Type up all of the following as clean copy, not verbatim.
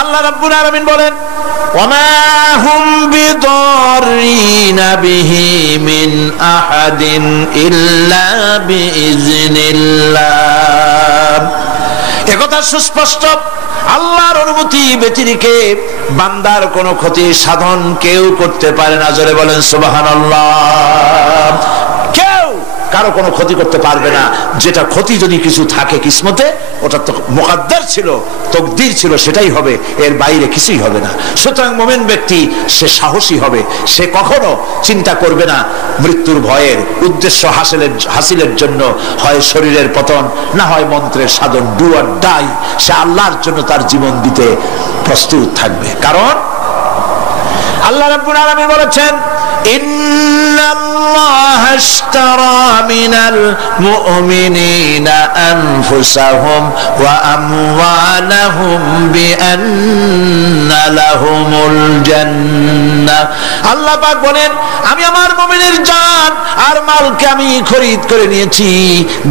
আল্লাহ রাব্বুল আলামিন বলেন ওয়ামা হুম বিদাররিনা বিহি মিন আহাদিন ইল্লা বিইজনিল্লাহ। একথা সুস্পষ্ট, আল্লাহর অনুমতি ব্যতিরেকে বান্দার কোনো ক্ষতি সাধন কেউ করতে পারে না। জোরে বলেন সুবহানাল্লাহ। কেউ কারো কোনো ক্ষতি করতে পারবে না। যেটা ক্ষতি যদি কিছু থাকে কিসমতে, ওটা তো মুকদ্দার ছিল, তকদির ছিল, সেটাই হবে, এর বাইরে কিছুই হবে না। সুতরাং মুমিন ব্যক্তি সে সাহসী হবে, সে কখনো চিন্তা করবে না মৃত্যুর ভয়ের। উদ্দেশ্য হাসিলের জন্য হয় শরীরের পতন, না হয় মন্ত্রের সাধন, ডু অর ডাই। সে আল্লাহর জন্য তার জীবন দিতে প্রস্তুত থাকবে। কারণ আল্লাহ রাব্বুল আলামিন বলেছেন ইন্নাল্লাহা আশতারা মিনাল মুমিনিনা আনফুসাহুম ওয়া আমওয়ালাহুম বিআন্না লাহুমুল জান্নাহ। আল্লাহ পাক বলেন আমি আমার মুমিনের জান আর মালকে আমি খরিদ করে নিয়েছি,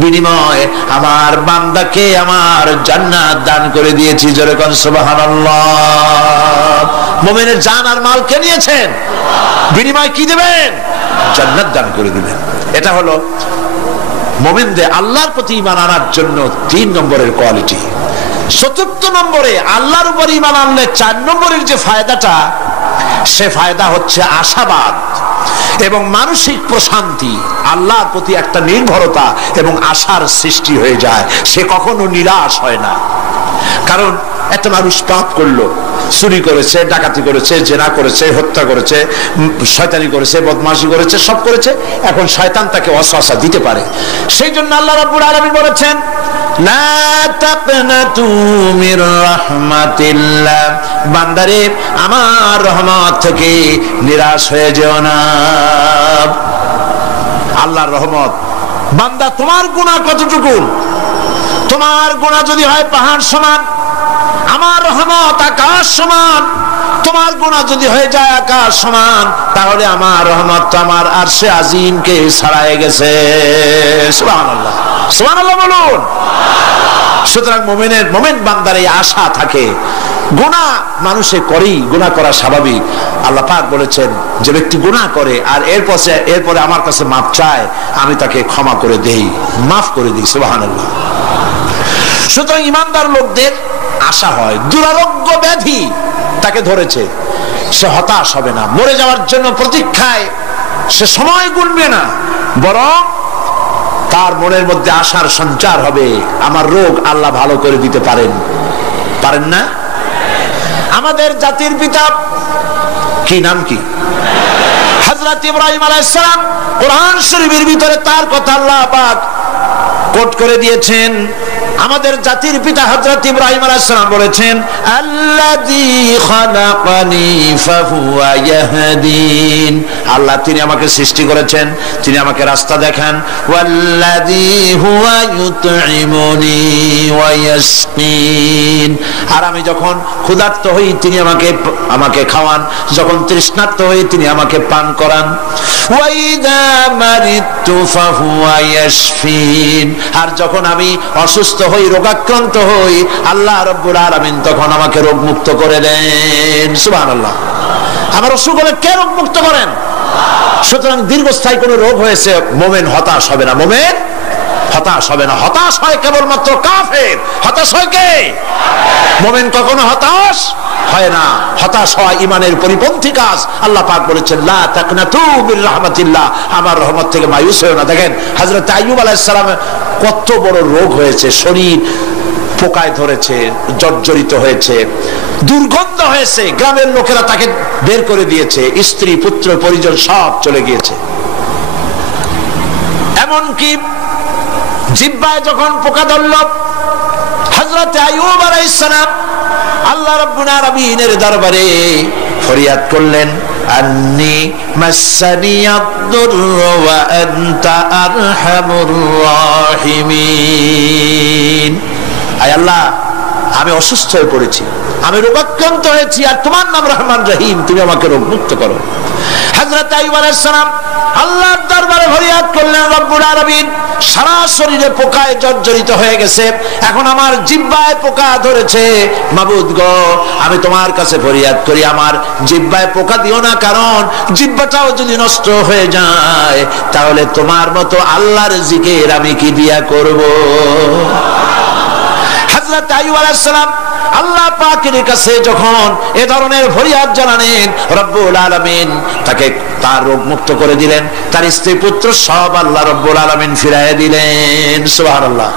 বিনিময়ে আমার বান্দাকে আমার জান্নাত দান করে দিয়েছি। জোরে কোন সুবহানাল্লাহ। মুমিনের জান আর মালকে নিয়েছেন, বিনিময় কি দেবেন? জান্নাত দান করে দিবেন। এটা হলো মুমিনদের আল্লাহর প্রতি ঈমান আনার জন্য 3 নম্বরের কোয়ালিটি। 4th নম্বরে আল্লাহর উপর ঈমান আনলে 4 নম্বরের যে ফায়দাটা, সে ফায়দা হচ্ছে আশাবাদ এবং মানসিক প্রশান্তি। আল্লাহর প্রতি একটা নির্ভরতা এবং আশার সৃষ্টি হয়ে যায়, সে কখনো নিরাশ হয় না। কারণ একটা মানুষ পাপ করলো, চুরি করেছে, ডাকাতি করেছে, জেনা করেছে, হত্যা করেছে, শয়তানি করেছে, বদমাশি করেছে, সব করেছে। এখন শয়তান তাকে ওয়াসওয়াসা দিতে পারে। সেই জন্য আল্লাহ রাব্বুল আলামিন বলেছেন লা তাকনাতু মির রাহমাতিল্লাহ, বান্দারে আমার রহমত থেকে নিরাশ হয়ে যেও না। আল্লাহর রহমত, বান্দা তোমার গুনাহ কতটুকু? তোমার গুনাহ যদি হয় পাহাড় সমান, আমার রহমত আকাশ সমান। তোমার গুনাহ যদি হয়ে যায় আকাশ সমান, তাহলে আমার রহমত তো আমার আরশে আজিমকে ছাড়াই গেছে। সুবহানাল্লাহ, সুবহানাল্লাহ বলুন। সুতরাং মুমিন বান্দার এই আশা থাকে। গুনাহ মানুষে করেই, গুনাহ করা স্বাভাবিক। আল্লাহ পাক বলেছেন যে ব্যক্তি গুনাহ করে আর এরপরে আমার কাছে মাপ চায়, আমি তাকে ক্ষমা করে দেই, মাফ করে দিই। সুবহানাল্লাহ। সুতরাং ইমানদার লোকদের আশা হয়, দুরারোগ্য ব্যাধি তাকে ধরেছে, সে হতাশ হবে না, মরে যাওয়ার জন্য প্রতীক্ষায় সে সময় গুনবে না, বরং তার মনের মধ্যে আশার সঞ্চার হবে, আমার রোগ আল্লাহ ভালো করে দিতে পারেন না? আমাদের জাতির পিতা কি নাম কি? হযরত ইব্রাহিম আলাইহিস সালাম। কোরআন শরীফের ভিতরে তার কথা আল্লাহ পাক কোট করে দিয়েছেন। আমাদের জাতির পিতা হযরত ইব্রাহিম আলাইহিস সালাম বলেছেন আল্লাযী খালাকানি ফাহুয়া ইয়াহদিন। আল্লাহ তিনি আমাকে সৃষ্টি করেছেন, তিনি আমাকে রাস্তা দেখান। ওয়াল্লাযী হুয়া ইউতঈমুনি ওয়া ইয়াসকিন। আর আমি যখন ক্ষুধার্ত হই তিনি আমাকে খাওয়ান, যখন তৃষ্ণার্ত হই তিনি আমাকে পান করান। ওয়া ইযা মারিতু ফাহুয়া ইয়াশফিন। আর যখন আমি অসুস্থ হই, রোগাক্রান্ত হই, আল্লাহ রাব্বুল আলামিন তখন আমাকে রোগ মুক্ত করে দেন। সুবহানাল্লাহ। আমার অসুখ হলে কে রোগ মুক্ত করেন? সুতরাং দীর্ঘস্থায়ী কোনো রোগ হয়েছে, মুমিন হতাশ হবে না, মুমিন হতাশ হবে না। হতাশ হয় কেবলমাত্র কাফের। হতাশ হয় কে? মুমিন কখনো হতাশ হয় না। হতাশ হওয়া ঈমানের পরিপন্থী কাজ। আল্লাহ পাক বলেছেন লা তাকনাতু মির রাহমাতিল্লাহ, আমার রহমত থেকে মায়ুস হয়ো না। দেখেন হযরত আইয়ুব আলাইহিস সালামের কত বড় রোগ হয়েছে, শরীর পোকায় ধরেছে, জর্জরিত হয়েছে, দুর্গন্ধ হয়েছে, গ্রামের লোকেরা তাকে বের করে দিয়েছে, স্ত্রী পুত্র পরিজন সব চলে গিয়েছে। এমনকি জিহ্বায় যখন পোকা ধরল, হযরত আইয়ুব আলাইহিস সালাম আল্লাহ রাব্বুল আলামিনের দরবারে ফরিয়াদ করলেন আন্নী মাসানিয়াদ-দুররু ওয়া আনতা আরহামুর রাহিমিন। আয় আল্লাহ, আমি অসুস্থ হয়ে পড়েছি, আমি রোগাক্রান্ত হয়েছি, আর তোমার নাম রহমান রহিম, তুমি আমাকে রোগ মুক্ত করো। হযরত আইয়ুব আলাইহিস সালাম আল্লাহর দরবারে ফরিয়াদ করলেন, রব্বুল আলামিন সারা শরীরে পোকায় জর্জরিত হয়ে গেছে, এখন আমার জিহ্বায় পোকা ধরেছে, মাবুদ গো আমি তোমার কাছে ফরিয়াদ করি আমার জিহ্বায় পোকা দিও না, কারণ জিহ্বাটাও যদি নষ্ট হয়ে যায় তাহলে তোমার মতো আল্লাহর জিকির আমি কি দিয়া করব। হযরত আইয়ুব আলাইহিস সালাম আল্লাহ পাকের কাছে যখন এ ধরনের ফরিয়াদ জানালেন, রব্বুল আলামিন তাকে তার রোগ মুক্ত করে দিলেন, তার স্ত্রী পুত্র সব আল্লাহ রব্বুল আলামিন ফিরাইয়া দিলেন। সুবহানাল্লাহ।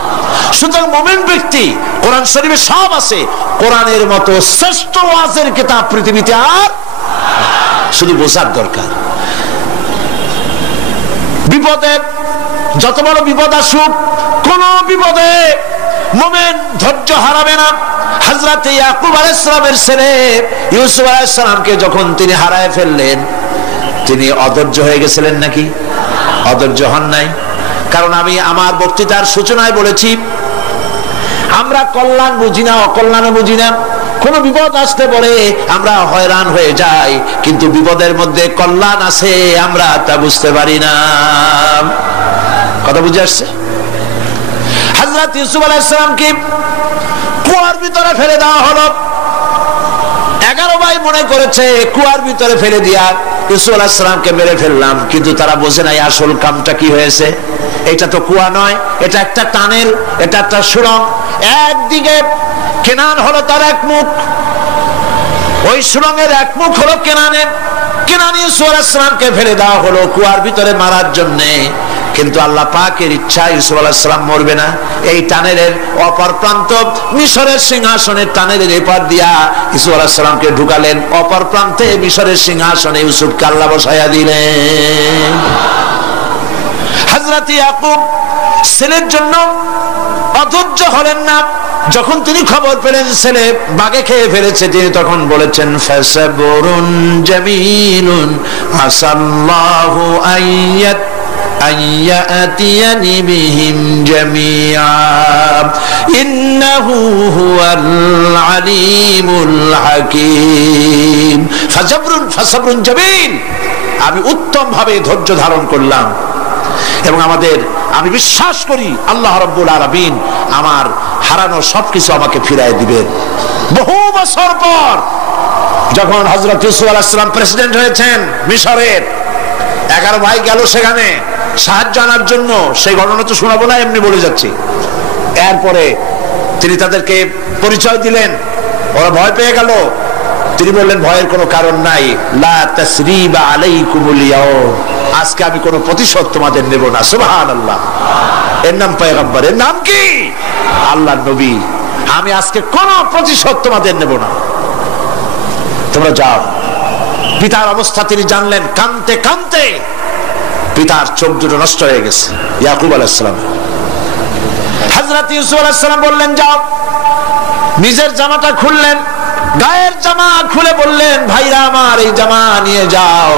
সুতরাং মুমিন ব্যক্তি, কোরআন শরীফে সব আছে, কোরআনের মতো শ্রেষ্ঠ ওয়াজের কিতাব পৃথিবীতে আর শুধু বোঝার দরকার। বিপদে যত বড় বিপদ আসুক, কোন বিপদে মুমিন ধৈর্য হারাবে না। হযরত ইয়াকুব আলাইহিস সালামের ছেলে ইউসুফ আলাইহিস সালামকে যখন তিনি হারায় ফেললেন, তিনি অধৈর্য হয়ে গেছিলেন নাকি? অধৈর্য হন নাই। কারণ আমি আমার বক্তৃতার সূচনায় বলেছি, আমরা কল্যাণ বুঝি না, অকল্যাণ বুঝি না। কোন বিপদ আসতে পরে আমরা হয়রান হয়ে যাই, কিন্তু বিপদের মধ্যে কল্যাণ আছে আমরা তা বুঝতে পারি না। কথা বুঝে আসছে? হযরত ইউসুফ আলাইহিস সালামকে কুয়ার ভিতরে ফেলে দেওয়া হলো। 11 ভাই মনে করেছে কুয়ার ভিতরে ফেলে দিয়া ইউসুফ আলাইহিস সালামকে মেরে ফেললাম, কিন্তু তারা বোঝে নাই আসল কামটা কি হয়েছে। এটা তো কুয়া নয়, এটা একটা টানেল, এটা একটা সুড়ঙ্গ। একদিকে কেনান হলো তার এক মুখ, ওই সুড়ঙ্গের এক মুখ হলো কেনানের। কেনান ইউসুফ আলাইহিস সালামকে ফেলে দেওয়া হলো কুয়ার ভিতরে মারার জন্য, কিন্তু আল্লাহ পাকের ইচ্ছা ইউসুফ আলাইহিস সালাম মরবে না। এই টানেলের অপর প্রান্ত মিশরের সিংহাসনের টানেলের এপার দিয়া ইউসুফ আলাইহিস সালামকে ঢুকালেন, অপর প্রান্তে মিশরের সিংহাসনে ইউসুফকে আল্লাহ বসাইয়া দিলেন। হযরত ইয়াকুব ছেলের জন্য অধৈর্য হলেন না। যখন তিনি খবর পেলেন ছেলে বাঘে খেয়ে ফেলেছে, তিনি তখন বলেছেন, ফাসাবরুন জামিলুন আসাল্লাহু আইয়াতিয়ানি বিহিম জামিআ ইন্নাহু হুয়াল আলিমুল হাকীম। ফাসাবরুন জামিল, আমি উত্তম ভাবে ধৈর্য ধারণ করলাম, এবং আমি বিশ্বাস করি আল্লাহ রাব্বুল আলামিন আমার হারানো সবকিছু আমাকে ফিরাই দিবেন। বহু বছর পর যখন হযরত ইউসুফ আলাইহিস সালাম প্রেসিডেন্ট হয়েছেন মিশরের, 11 ভাই গেল সেখানে সাহায্য আনার জন্য। সেই ঘটনা তো শোনাবো না, এমনি বলে যাচ্ছি। এরপরে তিনি তাদেরকে পরিচয় দিলেন, ওরা ভয় পেয়ে গেল। তিনি বললেন, ভয়ের কোনো কারণ নাই, লা তাসরিবা আলাইকুমুল ইয়াউম, আজকে আমি কোনো প্রতিশোধ তোমাদের নেব না। সুবহানাল্লাহ। এর নাম পয়গম্বর, এর নাম কি? আল্লাহর নবী। আমি আজকে কোনো প্রতিশোধ তোমাদের নেব না, তোমরা যাও। পিতার অবস্থা তিনি জানলেন, কাঁদতে কাঁদতে পিতার চোখ দুটো নষ্ট হয়ে গেছে। ইয়াকুব আলাইহিস সালাম, হযরত ইউসুফ আলাইহিস সালাম বললেন, যাও। নিজের জামাটা খুললেন, গায়ের জামা খুলে বললেন, ভাইরা আমার এই জামা নিয়ে যাও,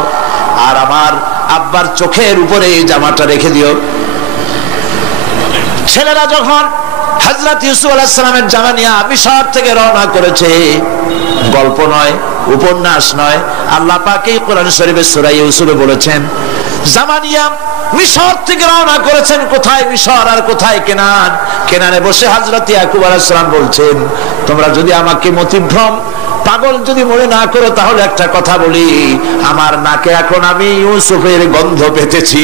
আর আমার আব্বার চোখের উপরে এই জামাটা রেখে দিও। ছেলেরা যখন হযরত ইউসুফ আলাইহিস সালামের জামা নিয়ে মিশর থেকে রওনা করেছে, গল্প নয়, উপন্যাস নয়, আল্লাহ পাক এই কোরআন শরীফে সূরা ইউসুফে বলেছেন, জামা নিয়ে মিশর থেকে রওনা করেছেন। কোথায় মিশর আর কোথায় কেনান? কেনানে বসে হযরত ইয়াকুব আলাইহিস সালাম বলছেন, তোমরা যদি আমাকে মতিভ্রম পাগল যদি মনে না করো, তাহলে একটা কথা বলি, আমার নাকে এখন আমি ইউসুফের গন্ধ পেতেছি।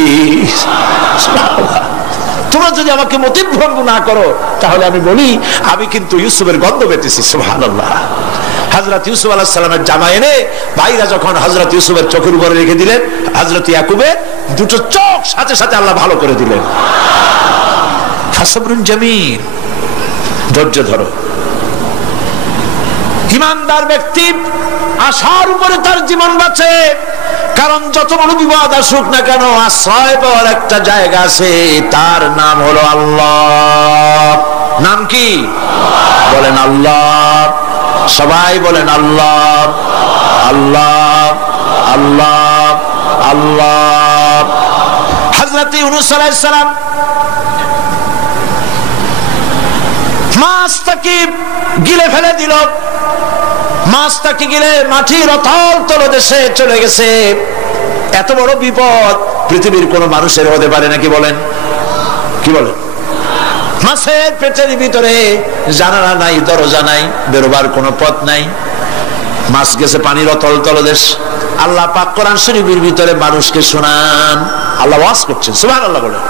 তোমরা যদি আমাকে মতিভ্রম না করো, তাহলে আমি বলি আমি কিন্তু ইউসুফের গন্ধ পেতেছি। সুবহানাল্লাহ। হযরত ইউসুফ আলাইহিস সালামের জামা এনে ভাইরা যখন হযরত ইউসুফের চোখের উপরে রেখে দিলেন, হযরত ইয়াকুবের দুটো চোখ সাথে সাথে আল্লাহ ভালো করে দিলেন। ফাসাবরুন জামিল, ধৈর্য ধরো। ঈমানদার ব্যক্তি আশার উপরে তার জীবন বাঁচে, কারণ যত বড় বিপদ আসুক না কেন, আশ্রয় পাওয়ার একটা জায়গা আছে, তার নাম হলো আল্লাহ। নাম কি? বলেন আল্লাহ। সবাই বলেন আল্লাহ, আল্লাহ, আল্লাহ, আল্লাহ। হযরত ইউনূস আলাইহিস সালাম মাছটাকে গিলে ফেলে দিল, মাছটাকে গিলে মাটির অতল তলদেশে চলে গেছে। এত বড় বিপদ পৃথিবীর কোন মানুষের হতে পারে নাকি বলেন? কি বলেন? মাছের পেটের ভিতরে জানালা নাই, দরজা নাই, বেরোবার কোনো পথ নাই, মাছ গেছে পানির অতল তলদেশ। আল্লাহ পাক কোরআন শরীফের ভিতরে মানুষকে শোনান, আল্লাহ ওয়াজ করছেন, সুবহানাল্লাহ বলেন।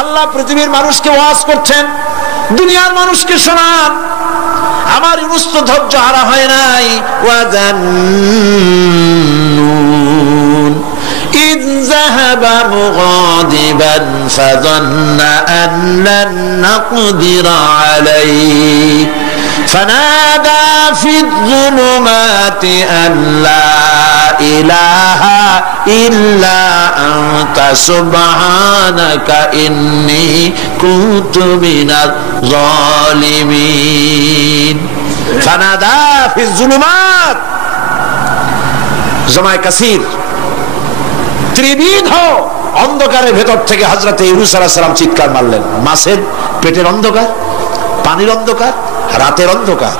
আল্লাহ পৃথিবীর মানুষকে ওয়াজ করছেন, দুনিয়ার মানুষকে শোনান। আমার ইউনুস তো ধৈর্য হারা হয় নাই। ওয়াযান্নুন ইয যাহাবা মুগাদিবান ফাযান্না আন লান নাকদিরা আলাইহি ফানাদা ফিয-যুলুমাতি আন লা ইলাহা ইল্লা আনতা সুবহানাকা ইন্নী কুনতু মিনাজ জালিমিন। ফানাদা ফিয-যুলুমাত, জামায়ে কাসীর, ত্রিবিধ অন্ধকারের ভেতর থেকে হযরত ইউনূস আলাইহিস সালাম চিৎকার মারলেন। মাছের পেটের অন্ধকার, পানির অন্ধকার, রাতের অন্ধকার,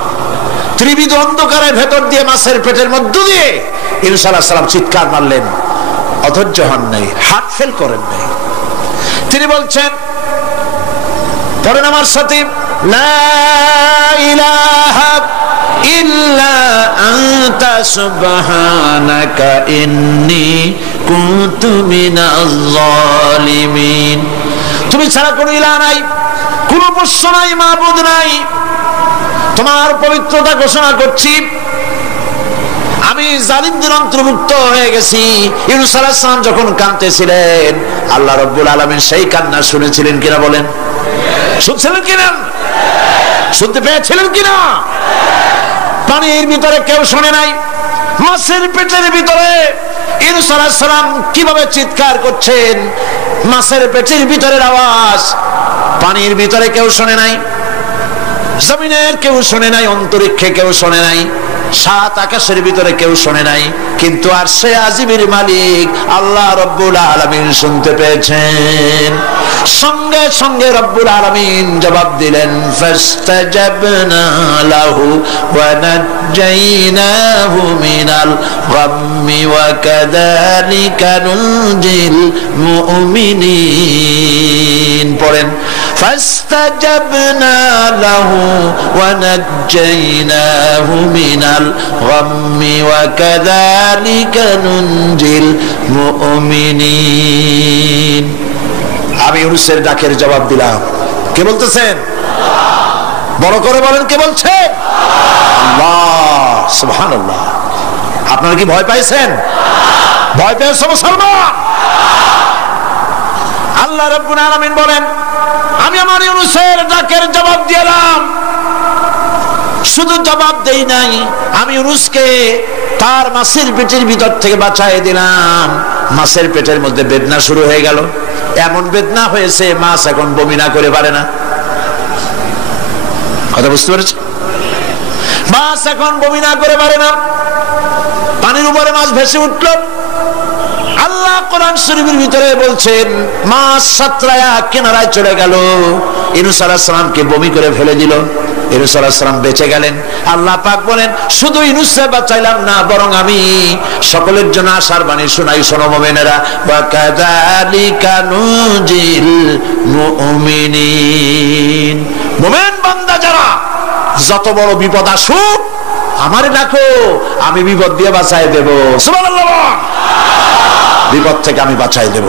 ত্রিবিধ অন্ধকারের ভেতর দিয়ে মাছের পেটের মধ্য দিয়ে ইউনূস আলাইহিস সালাম চিৎকার মারলেন। অধৈর্য হন নাই, হাত ফেল করেন নাই। তিনি বলছেন, পড়েন আমার সাথে, লা ইলাহা ইল্লা আনতা সুবহানাকা ইন্নী কুনতু মিনাজ জালিমিন। তুমি ছাড়া কোনো ইলাহ নাই, কোনো উপাস্য নাই, মাবুদ নাই। তোমার পবিত্রতা ঘোষণা করছি, আমি জালিমদের অন্তর্ভুক্ত হয়ে গেছি। ইউনূস আলাইহিস সালাম যখন কাঁদতেছিলেন, আল্লাহ রাব্বুল আলামিন সেই কান্না শুনেছিলেন কিনা বলেন? শুনছিলেন কিনা? শুনতে পেয়েছিলেন কিনা? পানির ভিতরে কেউ শোনে নাই, মাছের পেটের ভিতরে ইউনূস আলাইহিস সালাম কিভাবে চিৎকার করছেন, মাছের পেটের ভিতরের আওয়াজ পানির ভিতরে কেউ শোনে নাই, জমিনের কেউ শোনে নাই, অন্তরিক্ষে কেউ শোনে নাই, সাত আকাশের ভিতরে কেউ শোনে নাই, কিন্তু আরশে আজিমের মালিক আল্লাহ রব্বুল আলামিন শুনতে পেয়েছেন। সঙ্গে সঙ্গে রব্বুল আলামিন জবাব দিলেন, ফাস্তাজাবনা লাহু ওয়া নাজ্জাইনাহু মিনাল গাম্মি ওয়া কাযালিকা নুনজিল মুমিনিন। পড়েন, ফাস্তাজাবনা লাহু ওয়া নাজ্জাইনাহু মিনাল গাম্মি ওয়া কাযালিকা নুনজিল মুমিনিন। আমি ইউনূসের ডাকের জবাব দিলাম। কে বলতেছেন? বড় করে বলেন, কে বলছেন? আল্লাহ, সুবহানাল্লাহ। আপনারা কি ভয় পাইছেন? ভয় পেয়েছো মুসলমান? আল্লাহ রাব্বুল আলামিন বলেন, আমি আমার ইউনূসের ডাকের জবাব দিলাম। শুধু জবাব দেই নাই, আমি ইউনূসকে তার মাছের পেটের ভিতর থেকে বাঁচাই দিলাম। মাছের পেটের মধ্যে বেদনা শুরু হয়ে গেল, এমন বেদনা হয়েছে মাছ এখন বমি না করে পারে না। কথা বুঝতে পেরেছে? মাছ এখন বমি না করে পারে না। পানির উপরে মাছ ভেসে উঠল। আল্লাহ কোরআন শরীফের ভিতরে বলছেন, মাছ সাতরায়া কিনারায় চলে গেল, ইউনূস আলাইহিস সালামকে বমি করে ফেলে দিল। ইউনূস আলাইহিস সালাম বেঁচে গেলেন। আল্লাহ পাক বলেন, শুধু ইউনূসকে বাঁচাইলাম না, বরং আমি সকলের জন্য আশার বাণী শোনাই। শোনো মুমিনেরা, ওয়া কাযালিকা নুনজিল মুমিনিন। মুমিন বান্দা যারা, যত বড় বিপদ আসুক আমারে ডাকো, আমি বিপদ দিয়ে বাঁচাই দেব। সুবহানাল্লাহ, বিপদ থেকে আমি বাঁচাই দেব।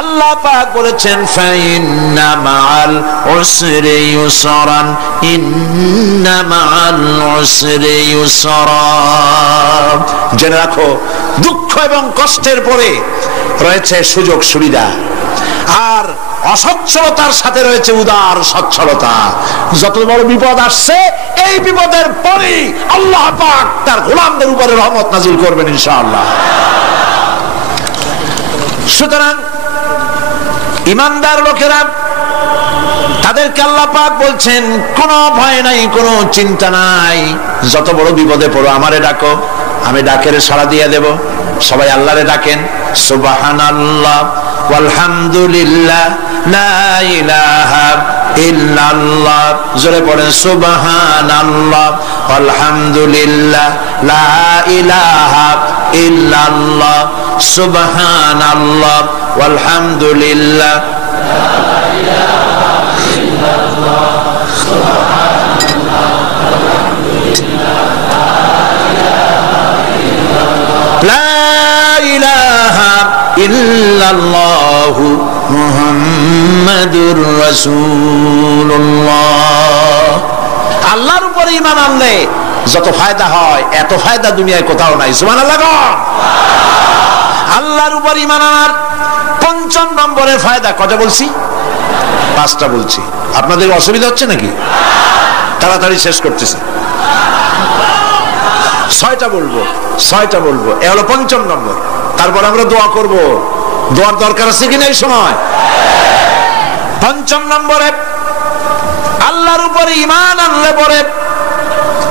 আল্লাহ পাক বলেছেন, ফাইন্না মাআল উসরি ইউসরান, ইন্না মাআল উসরি ইউসরা। জেনে রাখো, দুঃখ এবং কষ্টের পরে রয়েছে সুযোগ সুবিধা, আর অসচ্ছলতার সাথে রয়েছে উদার সচ্ছলতা। যত বড় বিপদ আসছে, এই বিপদের পরে আল্লাহ পাক তার গোলামদের উপরে রহমত নাজিল করবেন ইনশাআল্লাহ। সুতরাং ইমানদার লোকেরা, তাদেরকে আল্লাহ পাক বলছেন, কোনো ভয় নাই, কোনো চিন্তা নাই, যত বড় বিপদে পড়ো আমারে ডাকো, আমি ডাকের সাড়া দিয়ে দেব। সবাই আল্লাহরে ডাকেন, সুবহানাল্লাহ ওয়ালহামদুলিল্লাহ লা ইলাহা ইল্লাল্লাহ। জোরে পড়েন সুবহানাল্লাহ আলহামদুলিল্লাহ লা ইলাহা ইল্লাল্লাহ সুবহানাল্লাহ ওয়ালহামদুলিল্লাহ লা ইলাহা ইল্লাল্লাহু মুহাম্মাদুর রাসূলুল্লাহ। আল্লাহর উপরে ঈমান আনলে যত ফায়দা হয় এত ফায়দা দুনিয়ায় কোথাও নাই। সুবহানাল্লাহ। আল্লাহর উপর ঈমান আনার ৫ম নম্বরের ফায়দা কটা বলছি? 5টা বলছি। আপনাদের অসুবিধা হচ্ছে নাকি? তাড়াতাড়ি শেষ করতেছি। 6টা বলবো। এ হলো ৫ম নম্বর। তারপর আমরা দোয়া করব। দোয়ার দরকার আছে কিনা এই সময়? ৫ম নম্বরে আল্লাহর উপরে ঈমান আনলে পরে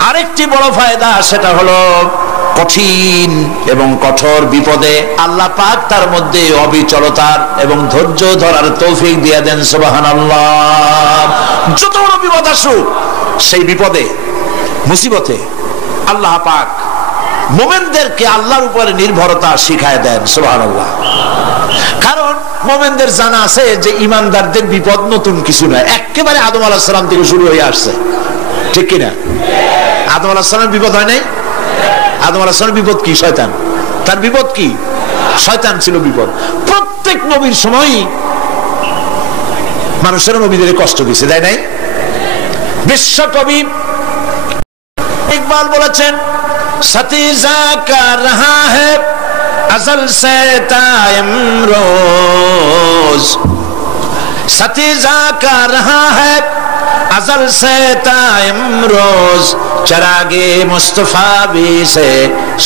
আরেকটি বড় ফায়দা, সেটা হলো কঠিন এবং কঠোর বিপদে আল্লাহ পাক তার মধ্যে অবিচলতার এবং ধৈর্য ধরার তৌফিক দিয়ে দেন। সুবহানাল্লাহ। যত বড় বিপদ আসুক সেই বিপদে মুসিবতে আল্লাহ পাক মুমিনদেরকে আল্লাহর উপরে নির্ভরতা শিখায় দেন। সুবহানাল্লাহ। কারণ মুমিনদের জানা আছে যে ঈমানদারদের বিপদ নতুন কিছু নয়, একেবারে আদম আলাইহিস সালাম থেকে শুরু হয়ে আসছে। ঠিক কি না? আদম আলাইহিস সালামের বিপদ হয় নাই? আদম আলাইহিস সালামের বিপদ কি? শয়তান। তার বিপদ কি? শয়তান ছিল বিপদ। প্রত্যেক নবীর সময়ই মানুষের নবীদের কষ্ট দিয়েছে, তাই নাই? বিশ্বকবি ইকবাল বলেছেন, সতীজা কা রহা है अज़ल से तायम रोज, सतीजा का रहा है अज़ल से तायम रोज, चरागे मुस्तफा भी से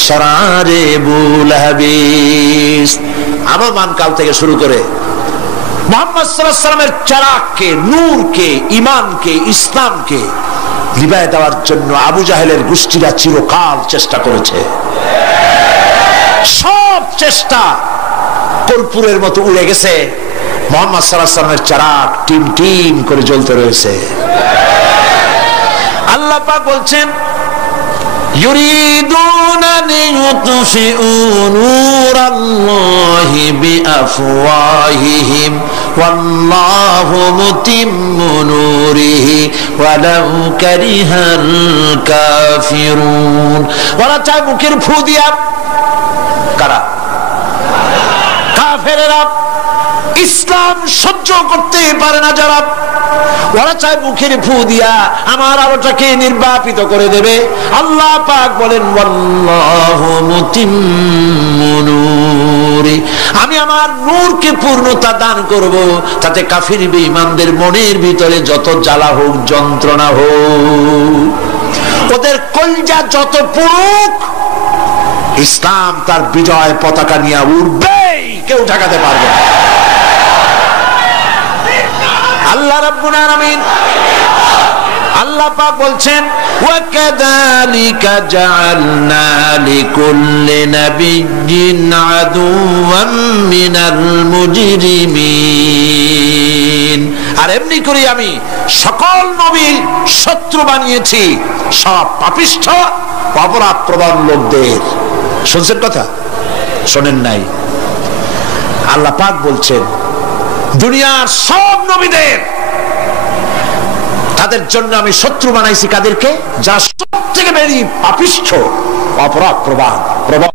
शरारे बुलहबीस। আগমন কাল থেকে শুরু করে মুহাম্মদ সাল্লাল্লাহু আলাইহি ওয়াসাল্লামের চারাগকে, নূরকে, ঈমানকে, ইসলামকে লিভায় দেওয়ার জন্য আবু জাহেলের গোষ্ঠীরা চিরকাল চেষ্টা করেছে। সব চেষ্টা কর্পূরের মতো উড়ে গেছে, মুহাম্মদ সাল্লাল্লাহু আলাইহি ওয়াসাল্লামের চারাগ টিম টিম করে জ্বলতে রয়েছে। আল্লাহ পাক বলছেন, ইউরিদুনা লিইউতফিউ নূরাল্লাহি বিআফওয়াহিহিম ওয়াল্লাহু মুতিম্মু নূরিহি ওয়ালাউ কারিহাল কাফিরুন। ওরা চায় মুখের ফু দিয়া, কারা? কাফেরেরা। ইসলাম সহ্য করতে পারে না যারা, ওরা চায় মুখের ফু দিয়া আমার আলোটাকে নির্বাপিত করে দেবে। আল্লাহ পাক বলেন, ওয়াল্লাহু মুতিম্মু নূরি, আমি আমার নূরকে পূর্ণতা দান করব, তাতে কাফির বেঈমানদের মনের ভিতরে যত জ্বালা হোক, যন্ত্রণা হোক, ওদের কলজা যত পুরুক, ইসলাম তার বিজয় পতাকা নিয়ে উড়বেই, কেউ ঠেকাতে পারবে না। আল্লাহ রাব্বুল আলামিন, আল্লাহ পাক বলছেন, ওয়া কাযালিকা জাআলনা লিকুল্লি নাবিয়্যিন আদুওয়াম মিনাল মুজরিমিন। আর এমনি করে আমি সকল নবীর শত্রু বানিয়েছি সব পাপিষ্ঠ অপরাধপ্রবণ লোকদের। শুনছেন কথা? শোনেন নাই? আল্লাহ পাক বলছেন, দুনিয়ার সব নবীদের তাদের জন্য আমি শত্রু বানাইছি। কাদেরকে? যারা সব থেকে বেশি পাপিষ্ঠ, অপরাধ প্রবণ।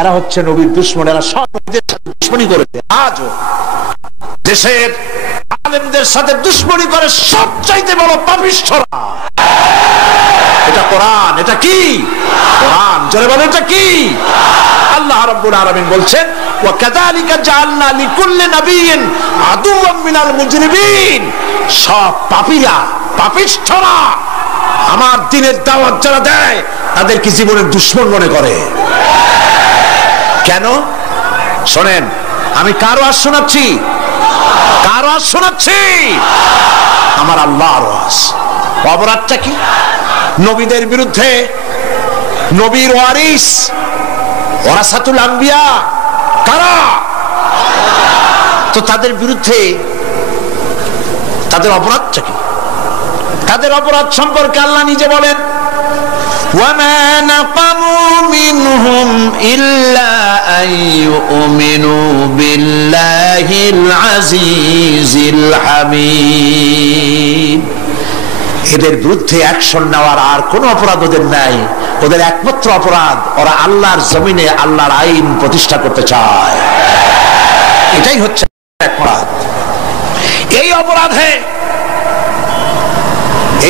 এরা হচ্ছে নবীর দুশমন। এরা সব নবীদের সাথে দুশমনি করেছে। আজও দেশের আলেমদের সাথে দুশমনি করে সবচাইতে বড় পাপিষ্ঠরা। এটা কোরআন। এটা কি? কোরআন। জোরে বলেন, এটা কি? আল্লাহ রাব্বুল আলামিন বলছেন, ওয়া কাযালিকা জাআলনা লিকুল্লি নাবিয়্যিন আদুওয়াম মিনাল মুজরিমিন। সব পাপীরা, পাপিষ্ঠরা আমার দ্বীনের দাওয়াত যারা দেয় তাদেরকে জীবনের দুশমন মনে করে। কেন? শোনেন, আমি কার ওয়াজ শোনাচ্ছি? কার ওয়াজ শোনাচ্ছি? আমার আল্লাহর ওয়াজ। অপরাধটা কি? নবীদের বিরুদ্ধে, নবীর ওয়ারিস ওয়ারাসাতুল আম্বিয়া কারা? তো তাদের বিরুদ্ধে তাদের অপরাধটা কি? তাদের অপরাধ সম্পর্কে আল্লাহ নিজে বলেন, وَمَا نَقَمُوا مِنْهُمْ إِلَّا أَن يُؤْمِنُوا بِاللَّهِ الْعَزِيزِ الْحَمِيدِ। এদের বিরুদ্ধে অ্যাকশন নেওয়ার আর কোনো অপরাধ ওদের নাই। ওদের একমাত্র অপরাধ, ওরা আল্লাহর জমিনে আল্লাহর আইন প্রতিষ্ঠা করতে চায়। এটাই হচ্ছে অপরাধ।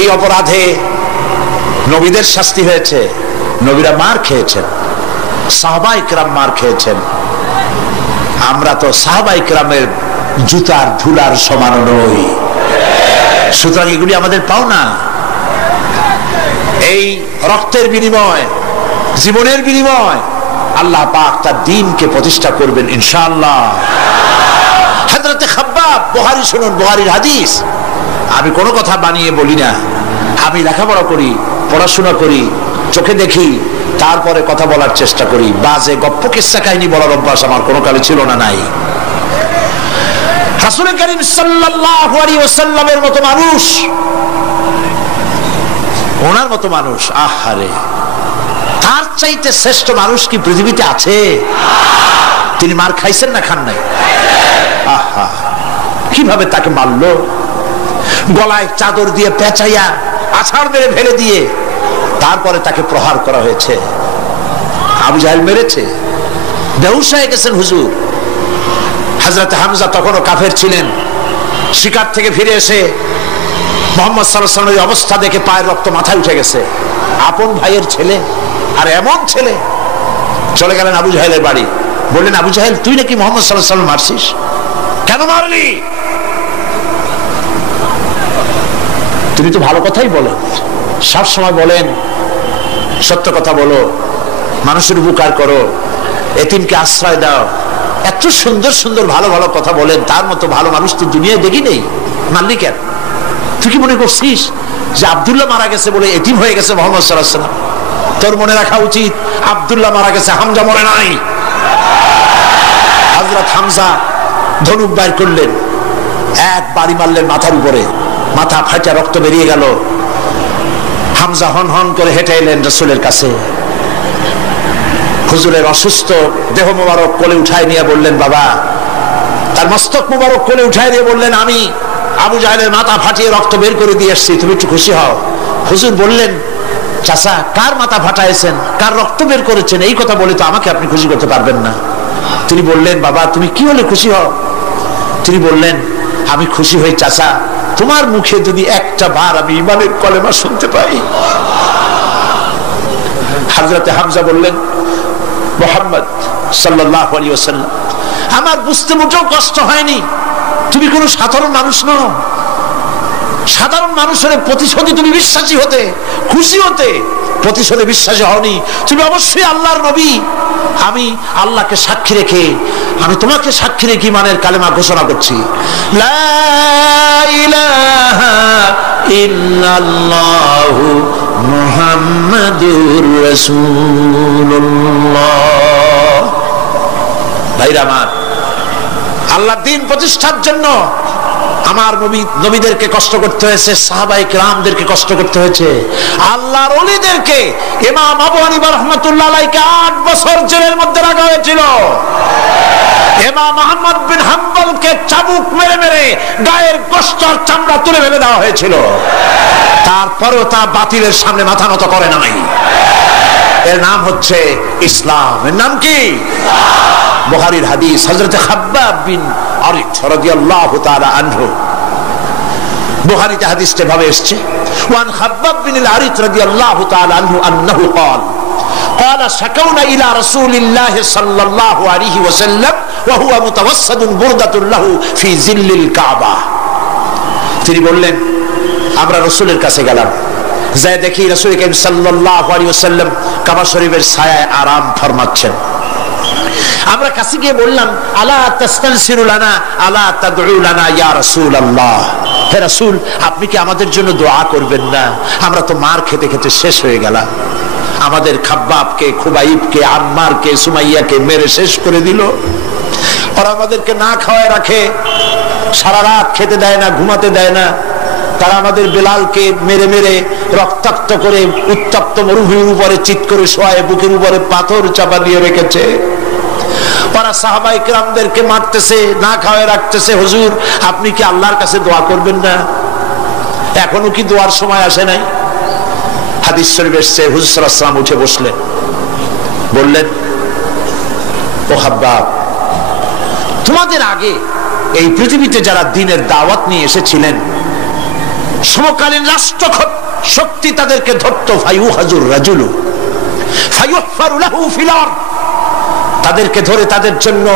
এই অপরাধে নবীদের শাস্তি হয়েছে, নবীরা মার খেয়েছেন, সাহাবায়ে কেরাম মার খেয়েছেন। আমরা তো সাহাবায়ে কেরামের জুতার ধুলার সমান নই, সুতরাং এগুলি আমাদের পাওনা। এই রক্তের বিনিময়, জীবনের বিনিময় আল্লাহ পাক তার দ্বীনকে প্রতিষ্ঠা করবেন ইনশাআল্লাহ। হযরতে খাব্বাব, বুখারী শুনুন, বুখারীর হাদিস। আমি কোনো কথা বানিয়ে বলি না, আমি লেখাপড়া করি, পড়াশোনা করি, চোখে দেখি, তারপরে কথা বলার চেষ্টা করি। বাজে গপ্প কিস্সা কাহিনী বলার অভ্যাস আমার কোনো কালে ছিল না, নাই। রাসূল করিম সাল্লাল্লাহু আলাইহি ওয়াসাল্লামের মতো মানুষ, ওনার মতো মানুষ, আহারে, তার চাইতে শ্রেষ্ঠ মানুষ কি পৃথিবীতে আছে? তিনি মার খাইছেন না খান নাই? আহা, কিভাবে তাকে মারলো! গলায় চাদর দিয়ে পেঁচাইয়া আছাড় মেরে ফেলে দিয়ে তারপরে তাকে প্রহার করা হয়েছে। আবু জাহেল মেরেছে, বেহুশ হয়ে গেছেন হুজুর। হযরত হামজা তখনও কাফের ছিলেন। শিকার থেকে ফিরে এসে মুহাম্মদ সাল্লাল্লাহু আলাইহি ওয়াসাল্লামের অবস্থা দেখে পায়ের রক্ত মাথায় উঠে গেছে। আপন ভাইয়ের ছেলে, আর এমন ছেলে। চলে গেলেন আবু জাহেলের বাড়ি, বললেন, আবু জাহেল, তুই নাকি মুহাম্মদ সাল্লাল্লাহু আলাইহি ওয়াসাল্লাম মারছিস? কেন মারলি? তিনি তো ভালো কথাই বলেন, সব সময় বলেন সত্য কথা বলো, মানুষের উপকার করো, এতিমকে আশ্রয় দাও। এত সুন্দর সুন্দর ভালো ভালো কথা বলেন, তার মতো ভালো মানুষ তো দুনিয়ায় দেখি নেই। মারলি কেন? তুই কি মনে করছিস যে আব্দুল্লাহ মারা গেছে বলে এতিম হয়ে গেছে মুহাম্মদ সাল্লাল্লাহু আলাইহি ওয়াসাল্লাম? তোর মনে রাখা উচিত, আব্দুল্লাহ মারা গেছে, হামজা মরে নাই। হযরত হামজা ধনুক বাইর করলেন, এক বাড়ি মারলেন মাথার উপরে, মাথা ফাটা রক্ত বেরিয়ে গেল। হামজা হন হন করে হেঁটে এলেন রাসূলের কাছে। হুজুরের অসুস্থ দেহ মোবারক কোলে উঠায় নিয়ে বললেন, বাবা, তার মস্তক মোবারক কোলে উঠায় দিয়ে বললেন, আমি আবু জাহেলের মাথা ফাটিয়ে রক্ত বের করে দিয়ে এসেছি, তুমি একটু খুশি হও। হুজুর বললেন, চাচা, কার মাথা ফাটাইছেন, কার রক্ত বের করেছেন, এই কথা বলে তো আমাকে আপনি খুশি করতে পারবেন না। তিনি বললেন, বাবা, তুমি কি হলে খুশি হও? তিনি বললেন, আমি খুশি হই চাচা, তোমার মুখে যদি একটা বার আমি ঈমানের কলেমা শুনতে পাই। হযরতে হামজা বললেন, মুহাম্মদ সাল্লাল্লাহু আলাইহি ওয়াসাল্লাম, আমার বুঝতে মোটেও কষ্ট হয়নি, তুমি কোনো সাধারণ মানুষ নও। সাধারণ মানুষের প্রতিশোধে তুমি বিশ্বাসী হতে, খুশি হতে, প্রতিশোধে বিশ্বাসী হওনি। তুমি অবশ্যই আল্লাহর নবী। আমি আল্লাহকে সাক্ষী রেখে, আমি তোমাকে সাক্ষী রেখে ঈমানের কালেমা ঘোষণা করছি, লা ইলাহা ইল্লাল্লাহু মুহাম্মাদুর রাসূলুল্লাহ। ভাইরা আমার, আল্লাহর দ্বীন প্রতিষ্ঠার জন্য আমার নবীদেরকে কষ্ট করতে হয়েছে, সাহাবায়ে কেরামদেরকে কষ্ট করতে হয়েছে, আল্লাহর ওলিদেরকে। ইমাম আবু হানিফা রাহমাতুল্লাহ আলাইহিকে 8 বছর জেলের মধ্যে রাখা হয়েছিল। ইমাম আহমদ বিন হাম্বলকে চাবুক মেরে মেরে গায়ের গোশত আর চামড়া তুলে ফেলে দেওয়া হয়েছিল। তারপরেও তা বাতিলের সামনে মাথা নত করে নাই। এর নাম হচ্ছে ইসলাম। এর নাম কি? বুখারীর হাদিস, হযরত খাব্বাব বিন আরিত রাদিয়াল্লাহু তাআলা আনহু। বুখারীতে হাদিসটা ভাবে এসেছে, ওয়ান খাব্বাব বিন আরিত রাদিয়াল্লাহু তাআলা আনহু আন্নাহু قال قال شكونا الى رسول الله صلى الله عليه وسلم وهو متوسد بردة له في ظل الكعبة। তিনি বললেন, আমরা রাসূলের কাছে গেলাম, যাই দেখি রাসূল করিম সাল্লাল্লাহু আলাইহি ওয়াসাল্লাম কাবা শরীফের ছায়ায় আরাম ফরমাচ্ছেন। আমরা কাছে গিয়ে বললাম, আলা তাস্তানসিরু লানা আলা তাদউ লানা ইয়া রাসূলুল্লাহ, হে রাসূল, আপনি কি আমাদের জন্য দোয়া করবেন না? আমরা তো মার খেতে খেতে শেষ হয়ে গেলাম। আমাদের খাব্বাবকে, খুবাইবকে, আম্মারকে, সুমাইয়াকে মেরে শেষ করে দিল। ওরা আমাদেরকে না খাওয়ায় রাখে, সারা রাত খেতে দেয় না, ঘুমাতে দেয় না। তারা আমাদের বেলালকে মেরে মেরে রক্তাক্ত করে উত্তপ্ত মরুভূমির উপরে চিৎ করে শোয়ায়, বুকের উপরে পাথর চাপা দিয়ে রেখেছে। ওরা সাহাবায়ে কেরামদেরকে মারতেছে, না খাওয়ায় রাখতেছে। হুজুর, আপনি কি আল্লাহর কাছে দোয়া করবেন না? এখনো কি দোয়ার সময় আসে নাই? হাদিস শরীফ এসেছে, হুজুর সাল্লাল্লাহু আলাইহি ওয়াসাল্লাম উঠে বসলেন, বললেন, ও হাব্বাব, তোমাদের আগে এই পৃথিবীতে যারা দ্বীনের দাওয়াত নিয়ে এসেছিলেন, সমকালীন রাষ্ট্র শক্তি তাদেরকে ধরতো, ফায়ুহাজুর রাজুলু ফায়ুহফারু লাহু ফিল আরদ, তাদেরকে ধরে তাদের জন্য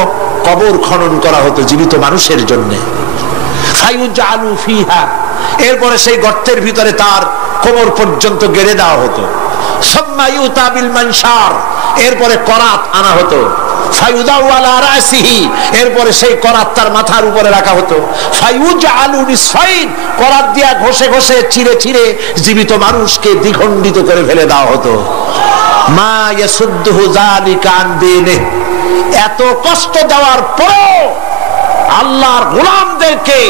কবর খনন করা হতো জীবিত মানুষের জন্য। ফায়ুজআলু ফিহা, এরপরে সেই গর্তের ভিতরে তার কোমর পর্যন্ত গেড়ে দেওয়া হতো। সুম্মা ইউতা বিল মানশার, এরপরে করাত আনা হতো। ফায়ুদাউ আলা রাসিহি, এরপরে সেই করাত তার মাথার উপরে রাখা হতো। ফায়ুজআলু নিসফাইন, করাত দিয়া ঘষে ঘষে চিরে চিরে জীবিত মানুষকে দ্বিখণ্ডিত করে ফেলে দেওয়া হতো। মা ইয়াসুদ্দুহু যালিকা আন দীনিহি, এত কষ্ট দেওয়ার পরেও আল্লাহর গোলামদেরকে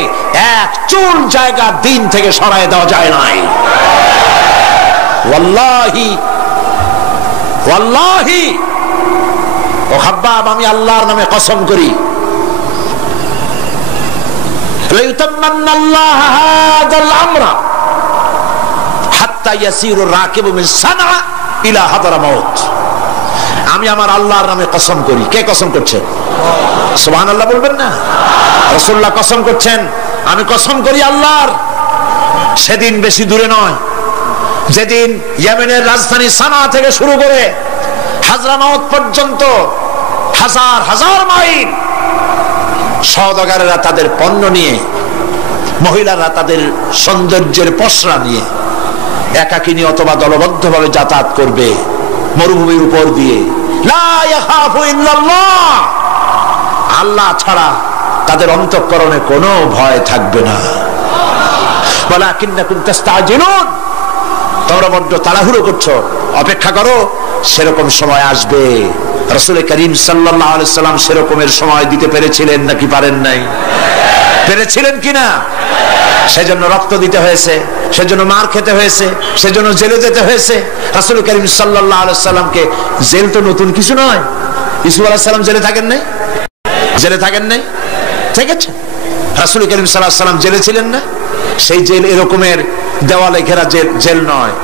এক চুল জায়গা দিন থেকে সরায় দেওয়া যায় নাই। ওয়াল্লাহি ওয়াল্লাহি, ও হাব্বাব, আমি আল্লাহর নামে কসম করি, লাইউতাম্মান্নাল্লাহু হাযাল আমরা হাত্তা ইয়াসিরুর রাকিবু মিন সানআ ইলা হাদরামাউত। আমি আমার আল্লাহর নামে কসম করি। কে কসম করছে? সুবহানাল্লাহ বলবেন না? রাসূলুল্লাহ কসম করছেন, আমি কসম করি আল্লাহর, সেদিন বেশি দূরে নয় যেদিন ইয়েমেনের রাজধানী সানা থেকে শুরু করে হাজরামাউত পর্যন্ত হাজার হাজার মাইল সওদাগরেরা তাদের পণ্য নিয়ে, মহিলারা তাদের সৌন্দর্যের পসরা নিয়ে একাকিনী অথবা দলবদ্ধভাবে যাতায়াত করবে মরুভূমির উপর দিয়ে। লা ইয়াখাফু ইল্লাল্লাহ, আল্লাহ ছাড়া তাদের অন্তঃকরণে কোনো ভয় থাকবে না। ওয়ালাকিন্নাকুম তাস্তাজিলুন, তোমরা বড্ড তাড়াহুড়ো করছো, অপেক্ষা করো, সেরকম সময় আসবে। রাসূল করিম সাল্লাল্লাহু আলাইহি সাল্লাম সেরকমের সময় দিতে পেরেছিলেন নাকি পারেন নাই? পেরেছিলেন কিনা? সেজন্য রক্ত দিতে হয়েছে, সেজন্য মার খেতে হয়েছে, সেজন্য জেলে যেতে হয়েছে। রাসূল করিম সাল্লাল্লাহু আলাইহি সাল্লামকে, জেল তো নতুন কিছু নয়। ইউসুফ আলাইহিস সালাম জেলে থাকেন নাই? জেলে থাকেন নাই? ঠিক আছে, রাসূল করিম সাল্লাল্লাহু আলাইহি সাল্লাম জেলে ছিলেন না? সেই জেল এরকমের দেওয়ালে ঘেরা জেল নয়,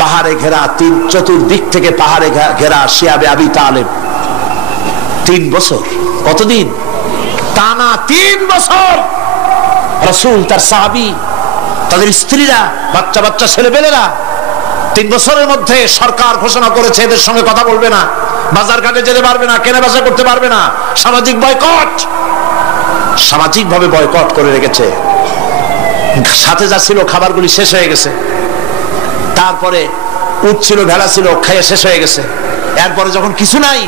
পাহাড়ে ঘেরা, চতুর্দিক থেকে পাহাড়ে ঘেরা শিয়াবে আবি তালেব 3 বছর। কতদিন? টানা 3 বছর রাসূল, তার সাহাবী, তাদের স্ত্রীরা, বাচ্চা বাচ্চা ছেলেপেলেরা 3 বছরের মধ্যে সরকার ঘোষণা করেছে এদের সঙ্গে কথা বলবে না, বাজার ঘাটে যেতে পারবে না, কেনা বেচা করতে পারবে না, সামাজিক বয়কট, সামাজিকভাবে বয়কট করে রেখেছে। সাথে যা ছিল খাবারগুলি শেষ হয়ে গেছে, তারপরে উট ছিল, ভেড়া ছিল, খাইয়ে শেষ হয়ে গেছে। এরপরে যখন কিছু নাই,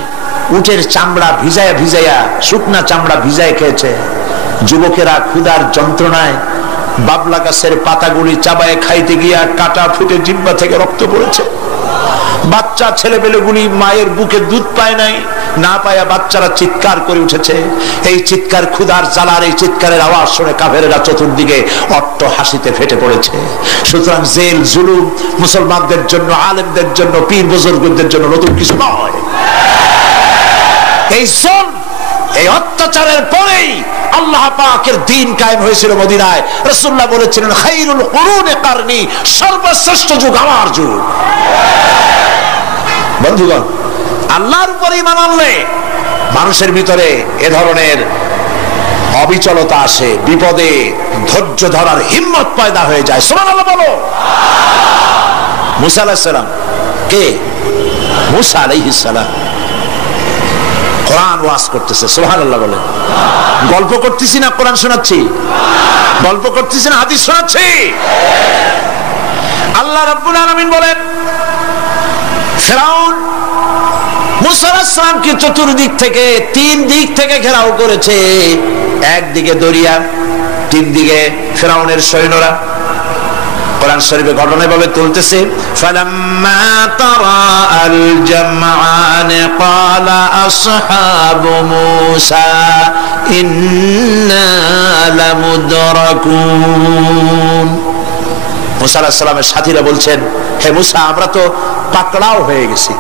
উটের চামড়া ভিজায়া ভিজায়া, শুকনা চামড়া ভিজায় খেয়েছে। যুবকেরা ক্ষুধার যন্ত্রণায় বাবলা গাছের পাতাগুলি চাবায় খাইতে গিয়া কাটা ফুটে জিহ্বা থেকে রক্ত পড়েছে। বাচ্চা ছেলেপেলেগুলি মায়ের বুকে দুধ পায় নাই, না পায়া বাচ্চারা চিৎকার করে উঠেছে। এই চিৎকার, ক্ষুধার জ্বালার এই চিৎকারের আওয়াজ শুনে কাফেরেরা চতুর্দিকে অট্ট হাসিতে ফেটে পড়েছে। সুতরাং জেল জুলুম মুসলমানদের জন্য, আলেমদের জন্য, পীর বুজুর্গদের জন্য নতুন কিছু নয়। এই জুলম, এই অত্যাচারের পরেই আল্লাহ পাকের দ্বীন কায়েম হয়েছিল মদিনায়। রাসূলুল্লাহ বলেছিলেন, খায়রুল কুরুনি কারনি, সর্বশ্রেষ্ঠ যুগ আমার যুগ। বন্ধুগণ, আল্লাহর উপরে ঈমান আনলে মানুষের ভিতরে এ ধরনের অবিচলতা আসে, বিপদে ধৈর্য ধরার হিম্মত পয়দা হয়ে যায়। সুবহানাল্লাহ বলো। মুসা আলাইহিস সালাম কে? মুসা আলাইহিস সালাম কোরআন ওয়াজ করতেছে। সুবহানাল্লাহ বলে। গল্প করতেছি না কোরআন শোনাচ্ছি? গল্প করতেছি না হাদিস শোনাচ্ছি? আল্লাহ রাব্বুল আলামিন বলেন, ফিরআউন মুসা আলাইহিস সালামকে চতুর্দিক থেকে, 3 দিক থেকে ঘেরাও করেছে। একদিকে দরিয়া, 3 দিকে ফিরআউনের সৈন্যরা। কোরআন শরীফে ঘটনা ভাবে তুলতেছে, ফালাম্মা তারাআল জামআন ক্বালা আসহাবু মূসা ইন্না লামুদরাকুন। মূসা আলাইহিস সালামের সাথীরা বলছেন, হে মূসা, আমরা তো পাকড়াও হয়ে গেছি,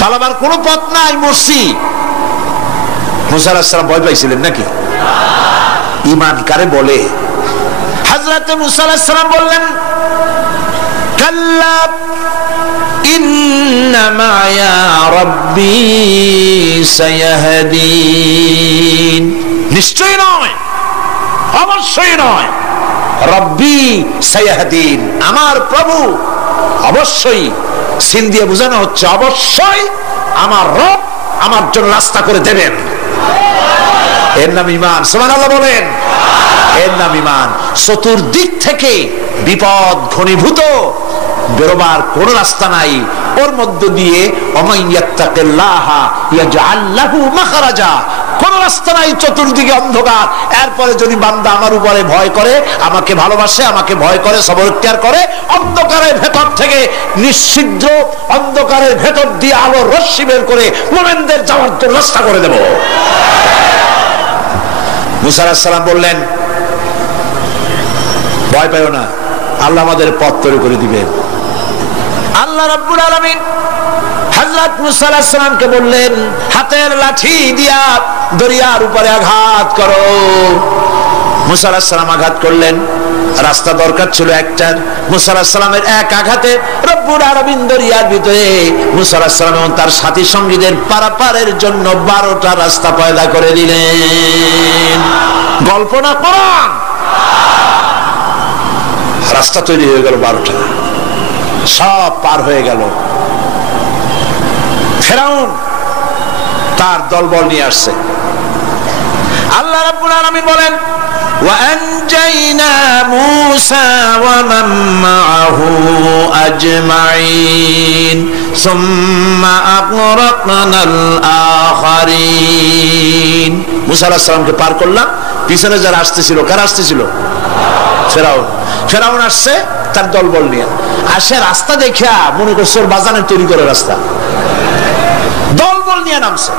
পালাবার কোনো পথ নাই, মরছি। মূসা আলাইহিস সালাম ভয় পাইছিলেন নাকি? ঈমান কারে বলে? হযরত মূসা আলাইহিস সালাম বললেন, কাল্লা ইন্না মা'য়া রাব্বী সায়াহদিন। নিশ্চয় নয়, অবশ্যই নয়, রব্বী সায়াহদিন, আমার প্রভু অবশ্যই, সিন দিয়ে বোঝানো হচ্ছে অবশ্যই আমার রব আমার জন্য রাস্তা করে দেবেন। এর নাম ঈমান। সুবহানাল্লাহ বলেন। এর নাম ঈমান। চতুর্দিক থেকে বিপদ ঘনীভূত, বেরোবার কোন রাস্তা নাই, ওর মধ্য দিয়ে ওমাইয়াত্তাকিল্লাহা ইয়াজআল লাহু মাখরাজা, কোন রাস্তা নাই, চতুর্দিকে অন্ধকার। এরপরে যদি বান্দা আমার উপরে ভয় করে, আমাকে ভালোবাসে, আমাকে ভয় করে, সবর ইখতিয়ার করে, অন্ধকারের ভেতর থেকে নিশ্চিদ্র অন্ধকারের ভেতর দিয়ে আলোর রশ্মি বের করে মুমিনদের যাওয়ার জন্য রাস্তা করে দেব। মূসা আলাইহিস সালাম বললেন, ভয় পাইও না, আল্লাহ আমাদের পথ তৈরি করে দিবেন। আল্লাহ রাব্বুল আলামিন হযরত মূসা আলাইহিস সালামকে বললেন, হাতের লাঠি দিয়া দরিয়ার উপরে আঘাত করো। মূসা আলাইহিস সালাম আঘাত করলেন। রাস্তা দরকার ছিল একটার, মূসা আলাইহিস সালামের এক আঘাতে রব্বুল আলামিন দরিয়ার ভিতরে মূসা আলাইহিস সালাম এবং তার সাথী সঙ্গীদের পারাপারের জন্য 12টা রাস্তা পয়দা করে দিলেন। গল্প না কোরআন। রাস্তা তৈরি হয়ে গেল 12টা, সব পার হয়ে গেল। ফেরাউন তার দলবল নিয়ে আসছে। আল্লাহ রাব্বুল আলামিন বলেন, وأنجينا موسى ومن معه أجمعين ثم أغرقنا الآخرين। মুসা আলাইহিস সালামকে পার করলাম, পিছনে যারা আসতেছিল, কারা আসতেছিল? ফেরাউন। ফেরাউন আসছে তার দলবল নিয়ে। আসে রাস্তা দেখিয়া মনে করছে ওর বাজানের তৈরি করে রাস্তা, দলবল নিয়ে নামছে।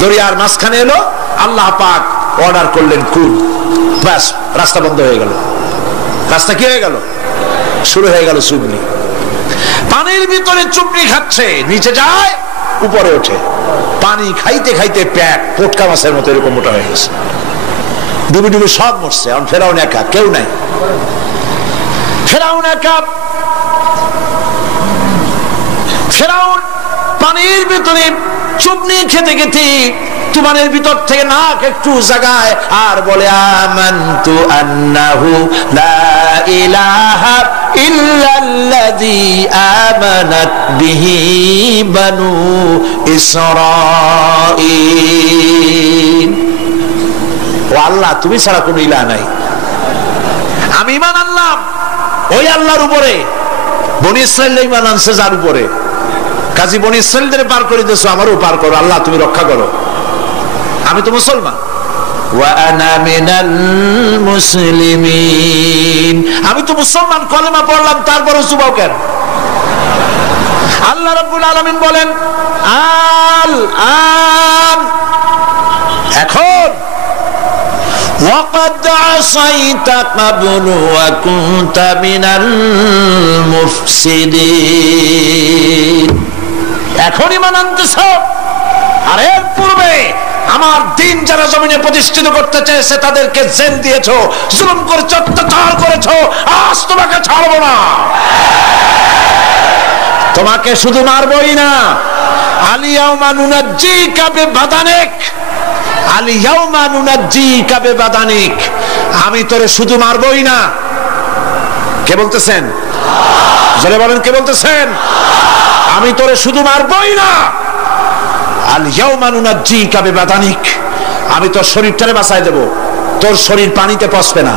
দরিয়ার মাঝখানে এলো, আল্লাহ পাক অর্ডার করলেন কুল, ব্যাস রাস্তা বন্ধ হয়ে গেল। রাস্তা কি হয়ে গেল? শুরু হয়ে গেল চুবনি। পানির ভিতরে চুবনি খাচ্ছে, নিচে যায়, উপরে ওঠে, পানি খাইতে খাইতে পেট পোটকা মাছের মতো এরকম মোটা হয়ে গেছে। ডুবে ডুবে সব মরছে। এখন ফেরাউন একা, কেউ নাই। ফেরাউন একা। ফেরাউন পানির ভিতরে চুবনি খেতে খেতে তুমানের ভিতর থেকে নাক একটু জাগায় আর বলে, আমানতু আন্নাহু লা ইলাহা ইল্লাল্লাযী আমানাত বিহি বানু ইসরাঈল। ও আল্লাহ, তুমি ছাড়া কোনো ইলাহ নাই, আমি ঈমান আনলাম ওই আল্লাহর উপরে। বনি ইসরাঈল ঈমান আনছে যার উপরে, কাজী বনি ইসরাঈলদের পার করে দিয়েছো, আমারও পার করো, আল্লাহ তুমি রক্ষা করো, আমি তো মুসলমান। ওয়া আনা মিনাল মুসলিমিন, আমি তো মুসলমান, কলেমা পড়লাম, তারপরও চুবাও কেন? আল্লাহ রাব্বুল আলামিন বলেন, আল আন, এখন ওয়াকাদ আসাইতা ক্বাবলু ওয়া কুনতা মিনাল মুফসিদিন, এখন ঈমান আনতেছো, আর এর পূর্বে আমার দিন যারা জমিনে প্রতিষ্ঠিত করতে চেয়েছে তাদেরকে জেল দিয়েছো, জুলুম করেছো, অত্যাচার করেছো, আজ তোমাকে ছাড়বো না। তোমাকে শুধু মারবই না, আলিয়াউমা নুনাজ্জিকা বিবাদানিক, আলিয়াউমা নুনাজ্জিকা বিবাদানিক, আমি তোরে শুধু মারবই না। কে বলতেছেন? জোরে বলেন, কে বলতেছেন? আমি তোরে শুধু মারবই না, আল-ইয়াউমা নুনাজ্জিকা বিবাদানিক, আমি তোর শরীরটারে বাঁচায় দেব। তোর শরীর পানিতে পচবে না,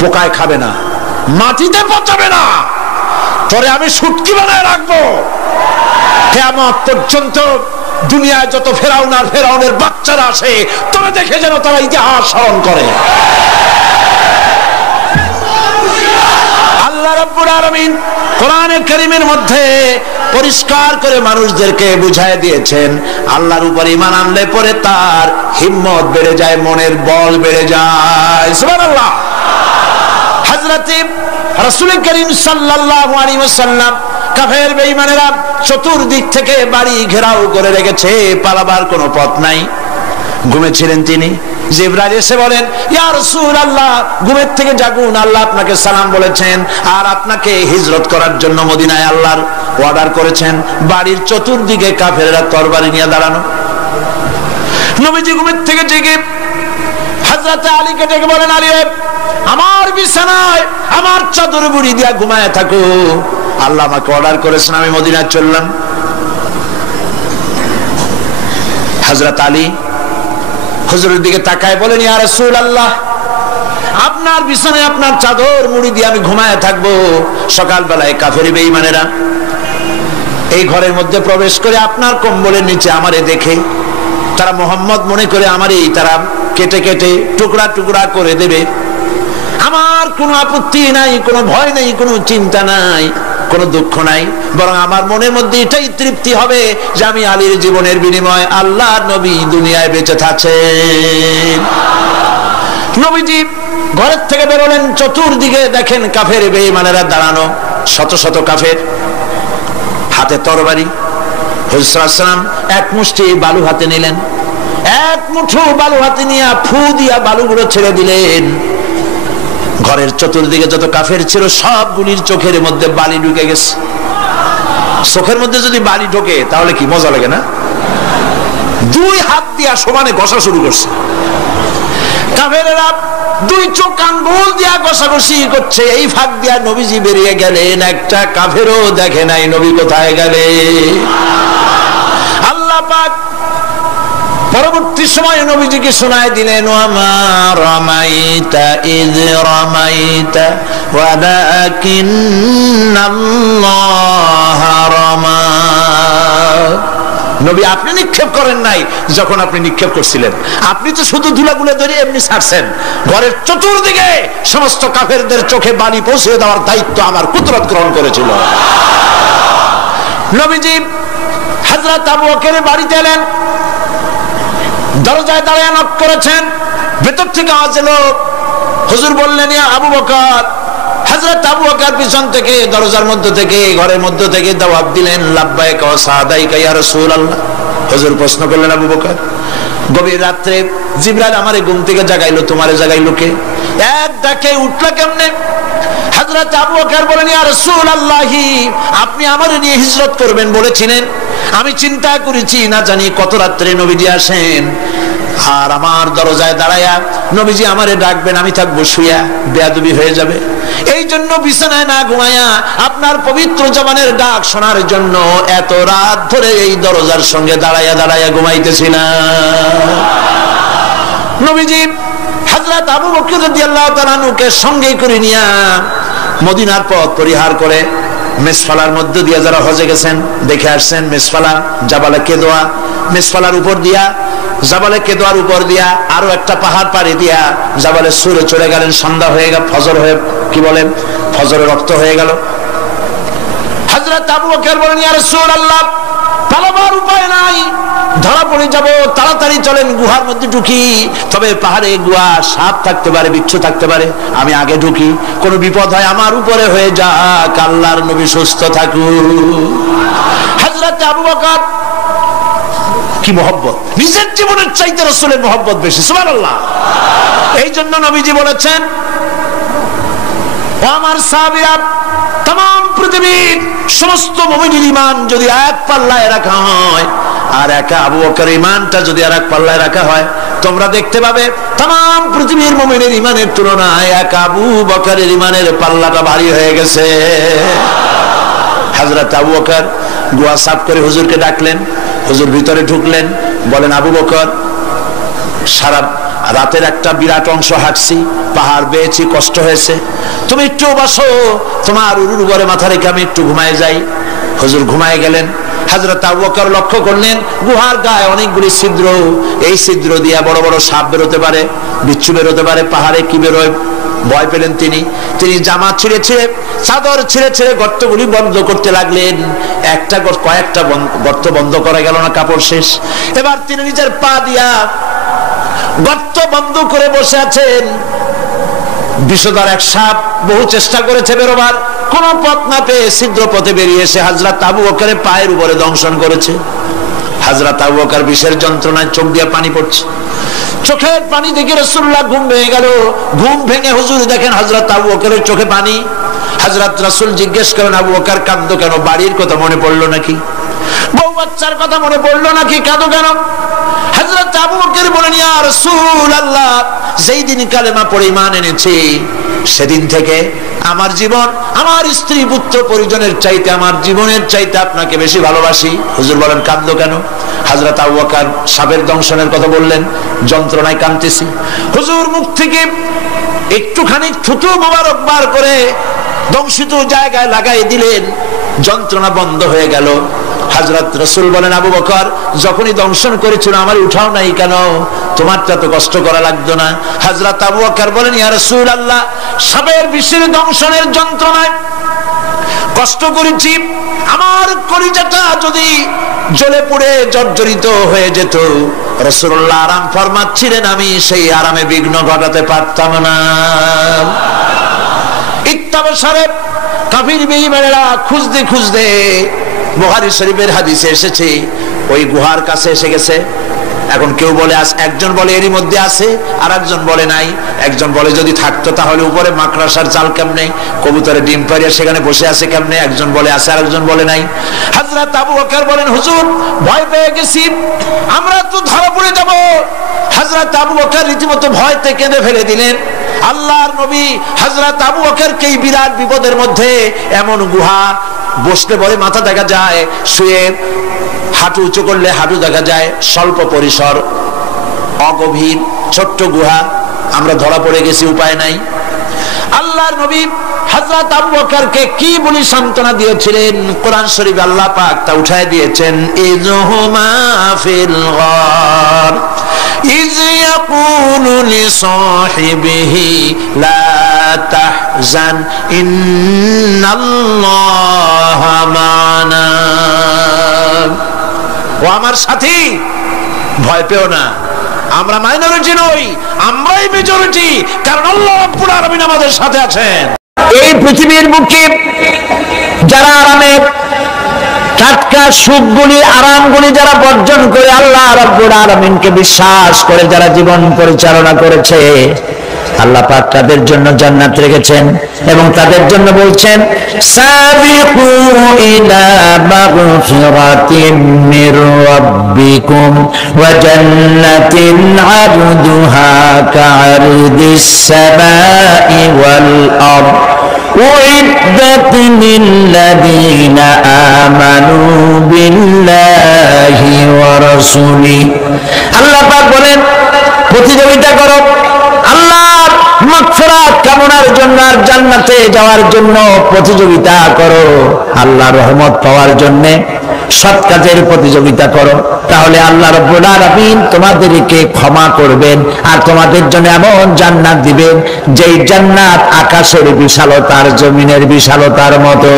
পোকায় খাবে না, মাটিতে পচাবে না, তোরে আমি শুটকি বানায় রাখবো। কিয়ামত পর্যন্ত দুনিয়ায় যত ফেরাউন আর ফেরাউনের বাচ্চারা আসে, তোরে দেখে যেন তারা ইতিহাস স্মরণ করে। রব্বুল আলামিন কোরআনে কারীমের মধ্যে পরিষ্কার করে মানুষদেরকে বুঝায় দিয়েছেন, আল্লাহর উপর ঈমান আনলে পরে তার হিম্মত বেড়ে যায়, মনের বল বেড়ে যায়। সুবহানাল্লাহ। হযরতে রাসূল করিম সাল্লাল্লাহু আলাইহি ওয়াসাল্লাম কাফের বেঈমানেরা চতুর্দিক থেকে বাড়ি ঘেরাও করে রেখেছে, পালাবার কোনো পথ নাই। ঘুমেছিলেন তিনি, জিবরাইল এসে বলেন, ইয়া রাসূলুল্লাহ, ঘুমের থেকে জাগুন, আল্লাহ আপনাকে সালাম বলেছেন আর আপনাকে হিজরত করার জন্য মদিনায় আল্লাহর অর্ডার করেছেন। বাড়ির চতুর্দিকে কাফেররা তরবারি নিয়ে দাঁড়ানো। নবীজি ঘুমের থেকে জেগে হযরত আলীকে ডেকে বলেন, আলী আমার বিছানায় আমার চাদর মুড়ি দিয়া ঘুমায় থাকো, আল্লাহ আমাকে অর্ডার করেছেন, আমি মদিনায় চললাম। হযরত আলী হুজুরের দিকে তাকায় বলেন, ইয়া রাসূলুল্লাহ, আপনার বিছানায় আপনার চাদর মুড়ি দিয়ে আমি ঘুমায় থাকবো, সকালবেলায় কাফের বেঈমানেরা এই ঘরের মধ্যে প্রবেশ করে আপনার কম্বলের নিচে আমারে দেখে তারা মোহাম্মদ মনে করে আমারই তারা কেটে কেটে টুকরা টুকরা করে দেবে। আমার কোনো আপত্তি নাই, কোনো ভয় নাই, কোনো চিন্তা নাই, কোনো দুঃখ নাই, বরং আমার মনের মধ্যে এটাই তৃপ্তি হবে যে আমি আলীর জীবনের বিনিময়ে আল্লাহর নবী দুনিয়ায় বেঁচে থাকেন। নবীজি ঘরের থেকে বেরোলেন, চতুর্দিকে দেখেন কাফের বেঈমানেরা দাঁড়ানো, শত শত কাফের, হাতে তরবারি। হুজুর সাল্লাল্লাহু আলাইহি ওয়াসাল্লাম এক মুষ্টি বালু হাতে নিলেন, এক মুঠো বালু হাতে নিয়ে ফু দিয়া বালুগুলো ছেড়ে দিলেন। ঘরের চতুর্দিকে যত কাফের ছিল সবগুলির চোখের মধ্যে বালি ঢুকে গেছে। চোখের মধ্যে যদি বালি ঢোকে তাহলে কি মজা লাগে না? দুই হাত দিয়া সমানে ঘষা শুরু করছে কাফেরেরা, দুই চোখ আঙ্গুল দিয়া ঘষাঘষি করছে। এই ফাঁক দিয়া নবীজি বেরিয়ে গেলেন, একটা কাফেরও দেখে নাই নবী কোথায় গেলে। আল্লাহ পাক পরবর্তী সময় নবীজিকে শোনায় দিলেন, ওয়ামা রামাইতা ইয রামাইতা ওয়ালাকিন্নাল্লাহ রামা। নবী আপনি নিক্ষেপ করেন নাই যখন আপনি নিক্ষেপ করছিলেন, আপনি তো শুধু ধুলাগুলো ধরে এমনি ছাড়ছেন। ঘরের চতুর্দিকে সমস্ত কাফেরদের চোখে বালি পৌঁছে দেওয়ার দায়িত্ব আমার কুদরত গ্রহণ করেছিল। নবীজি হযরত আবু বকরের বাড়িতে এলেন, দরজায় দাঁড়িয়ে নক করেছেন, ভেতর থেকে আওয়াজ এলো। হুজুর বললেন, ইয়া আবু বকর। হযরত আবু বকর পিছন থেকে দরজার মধ্য থেকে ঘরের মধ্য থেকে জবাব দিলেন, লাব্বাইকা ওয়া সাদাইকা ইয়া রাসূলুল্লাহ। হুজুর প্রশ্ন করলেন, আবু বকর, গভীর রাত্রে জিবরাইল আমারে ঘুম থেকে জাগাইলো, তোমারে জাগাইলো কে? এক ডাকে উঠলা কেমনে? হযরত আবু বকর বলেন, ইয়া রাসূলুল্লাহ, আপনি আমারে নিয়ে হিজরত করবেন বলেছিলেন, আমি চিন্তা করেছি না জানি কত রাত্রে নবীজি আসেন, আর আমার দরজায় দাঁড়ায়া নবীজি আমারে ডাকবেন, আমি থাকবো শুয়া, বেয়াদবি হয়ে যাবে। এই জন্য বিছানায় না ঘুমায়া আপনার পবিত্র জবানের ডাক শোনার জন্য এত রাত ধরে এই দরজার সঙ্গে দাঁড়ায়া দাঁড়ায়া ঘুমাইতেছিলাম। নবীজি হযরত আবু বকর রাদিয়াল্লাহু তাআলা আনহুকে সঙ্গে করে নিয়া মদিনার পথ পরিহার করে মেসফালার মধ্য দিয়ে যারা হজে গেছেন দেখে আসছেন, মেসফালা জাবালে কেদোয়া, মেসফালার উপর দিয়া জাবালে কেদোয়ার উপর দিয়া আরো একটা পাহাড় পাড়ি দিয়া জাবালে সুরে চলে গেলেন। সন্ধ্যা হয়ে গেল, ফজর হয়ে কি বলেন ফজরের রক্ত হয়ে গেল। হযরত আবু বকর বলেন, ইয়া রাসূলুল্লাহ, পালাবার উপায় নাই, ধরা পড়ে যাব, তাড়াতাড়ি চলেন গুহার মধ্যে ঢুকি। তবে পাহাড়ে গুহা, সাপ থাকতে পারে, বিচ্ছু থাকতে পারে, আমি আগে ঢুকি, কোনো বিপদ হয় আমার উপরে হয়ে যাক, আল্লাহর নবী সুস্থ থাকুন। হযরত আবু বকর কি মহব্বত, নিজের জীবনের চাইতে রাসূলের মহব্বত বেশি, সুবহানাল্লাহ। এই জন্য নবীজি বলেছেন, ও আমার সাহাবীরা, तमाम পৃথিবীর সমস্ত মুমিনের ঈমান যদি এক পাল্লায় রাখা হয় আর একা আবু বকরের ঈমানটা যদি আরেক পাল্লায় রাখা হয়, তোমরা দেখতে পাবে तमाम পৃথিবীর মুমিনের ঈমানের তুলনায় একা আবু বকরের ঈমানের পাল্লাটা ভারী হয়ে গেছে। হযরত আবু বকর গুয়া সাফ করে হুজুরকে ডাকলেন, হুজুর ভিতরে ঢুকলেন, বলেন, আবু বকর, সারা রাতের একটা বিরাট অংশ হাঁটছি, পাহাড় বেয়েছি, কষ্ট হয়েছে, তুমি একটু বসো, তোমার উরুর উপরে মাথা রেখে আমি একটু ঘুমায় যাই। হুজুর ঘুমায় গেলেন। হযরত আবু বকর লক্ষ্য করলেন গুহার গায়ে অনেকগুলি ছিদ্র, এই ছিদ্র দিয়ে বড় বড় সাপ বেরোতে পারে, বিচ্ছু বেরোতে পারে, পাহাড়ে কি বেরোয়, ভয় পেলেন তিনি। তিনি জামা ছিঁড়ে ছিঁড়ে চাদর ছিঁড়ে ছিঁড়ে গর্তগুলি বন্ধ করতে লাগলেন। কয়েকটা গর্ত বন্ধ করা গেল না, কাপড় শেষ। এবার তিনি নিজের পা দিয়া গর্ত বন্ধ করে বসে আছেন। বিষধর এক সাপ বহু চেষ্টা করেছে বেরোবার, কোন পথ না পেয়ে ছিদ্র পথে বেরিয়ে এসে হযরত আবু বকরের পায়ের উপরে দংশন করেছে। হযরত আবু বকর বিষের যন্ত্রণায় চোখ দিয়ে পানি পড়ছে। চোখের পানি দেখে রাসূলুল্লাহ ঘুম ভেঙে গেল। ঘুম ভেঙে হুজুর দেখেন হযরত আবু বকরের চোখে পানি। হযরত রাসূল জিজ্ঞেস করেন, আবু বকর কাঁদো কেন? বাড়ির কথা মনে পড়লো নাকি? বউ বাচ্চার কথা মনে পড়লো নাকি? কাঁদো কেন? হযরত আবু বকর বলেন, ইয়া রাসূলুল্লাহ, যেই দিন কালেমা পড়ে ঈমান এনেছি সেদিন থেকে আমার জীবন, আমার স্ত্রী পুত্র পরিজনের চাইতে, আমার জীবনের চাইতে আপনাকে বেশি ভালোবাসি। হুজুর বলেন, কাঁদো কেন? হযরত আবু বকর সাপের দংশনের কথা বললেন, যন্ত্রণায় কাঁদতেছি। হুজুর মুখ থেকে একটুখানি থুতু মোবারক বার করে দংশিত জায়গায় লাগাই দিলেন, যন্ত্রণা বন্ধ হয়ে গেল। হযরত রাসূল বলেন, আবু বকর, যখনই দংশন করেছিল আমার উঠাও নাই কেন? তোমারটা তো কষ্ট করা লাগতো না। হযরত আবু বকর বলেন, ইয়া রাসূলুল্লাহ, সাপের বিষের দংশনের যন্ত্রণায় কষ্ট করেছি, আমার কলিজাটা যদি জ্বলে পুড়ে জর্জরিত হয়ে যেত, রাসূলুল্লাহ আরাম ফরমাচ্ছিলেন, আমি সেই আরামে বিঘ্ন ঘটাতে পারতাম না। ইত্তাবসারে কাফির বেঈমানেরা খুঁজতে খুঁজতে, বুখারী শরীফের হাদিসে এসেছে, ওই গুহার কাছে এসে গেছে। এখন কেউ বলে একজন বলে এরই মধ্যে আছে, আর একজন বলে নাই। একজন বলে যদি থাকতো তাহলে উপরে মাকড়াসার জাল কেমনে, কবুতরের ডিম পাড়িয়া সেখানে বসে আছে কেমনে? একজন বলে আছে, আর একজন বলে নাই। হযরত আবু বকর বলেন, হুজুর ভয় পেয়ে গেছি, আমরা তো ধরা পড়ে যাব। হযরত আবু বকর রীতিমতো ভয়তে কেঁদে ফেলে দিলেন। আল্লাহর নবী হযরত আবু বকরকে এই বিরাট বিপদের মধ্যে, এমন গুহা, বসলে পরে মাথা দেখা যায়, শুয়ে হাঁটু উঁচু করলে হাঁটু দেখা যায়, স্বল্প পরিসর, অগভীর ছোট্ট গুহা, আমরা ধরা পড়ে গেছি, উপায় নাই। আল্লাহর নবী হযরত আবু বকরকে কি বলি সান্ত্বনা দিয়েছিলেন, কোরআন শরীফে আল্লাহ পাক তা উঠায় দিয়েছেন। ইযহুমা ফিল গার ইয ইয়াকুলু লিসাহিবিহি লা তাহজান ইন্নাল্লাহা মা'না। ও আমার সাথী, ভয় পেও না, আমরা মাইনরিটি নই, আমরাই মেজরিটি, কারণ আল্লাহ রাব্বুল আলামিন আমাদের সাথে আছেন। এই পৃথিবীর বুকে যারা আরামের টাটকা সুখগুলি, আরামগুলি যারা বর্জন করে আল্লাহ রাব্বুল আলামিনকে বিশ্বাস করে যারা জীবন পরিচালনা করেছে, আল্লাহ পাক তাদের জন্য জান্নাত রেখেছেন এবং তাদের জন্য বলছেন, সাবিকু ইলা মাগফিরাতিন মির রাব্বিকুম ওয়া জান্নাতিন আরদুহা কা'আরদিস সামাই ওয়াল আরদ উইদ্দাত লিল্লাযীনা আমানু বিল্লাহি ওয়া রাসূলিহি। আল্লাহ পাক বলেন, প্রতিযোগিতা করো আল্লাহর মাগফিরাত কামনার জন্য আর জান্নাতে যাওয়ার জন্য প্রতিযোগিতা করো, আল্লাহর রহমত পাওয়ার জন্য সৎ কাজের প্রতিযোগিতা করো, তাহলে আল্লাহ রাব্বুল আলামিন তোমাদেরকে ক্ষমা করবেন আর তোমাদের জন্য এমন জান্নাত দিবেন যেই জান্নাত আকাশের বিশালতার, জমিনের বিশালতার মতো।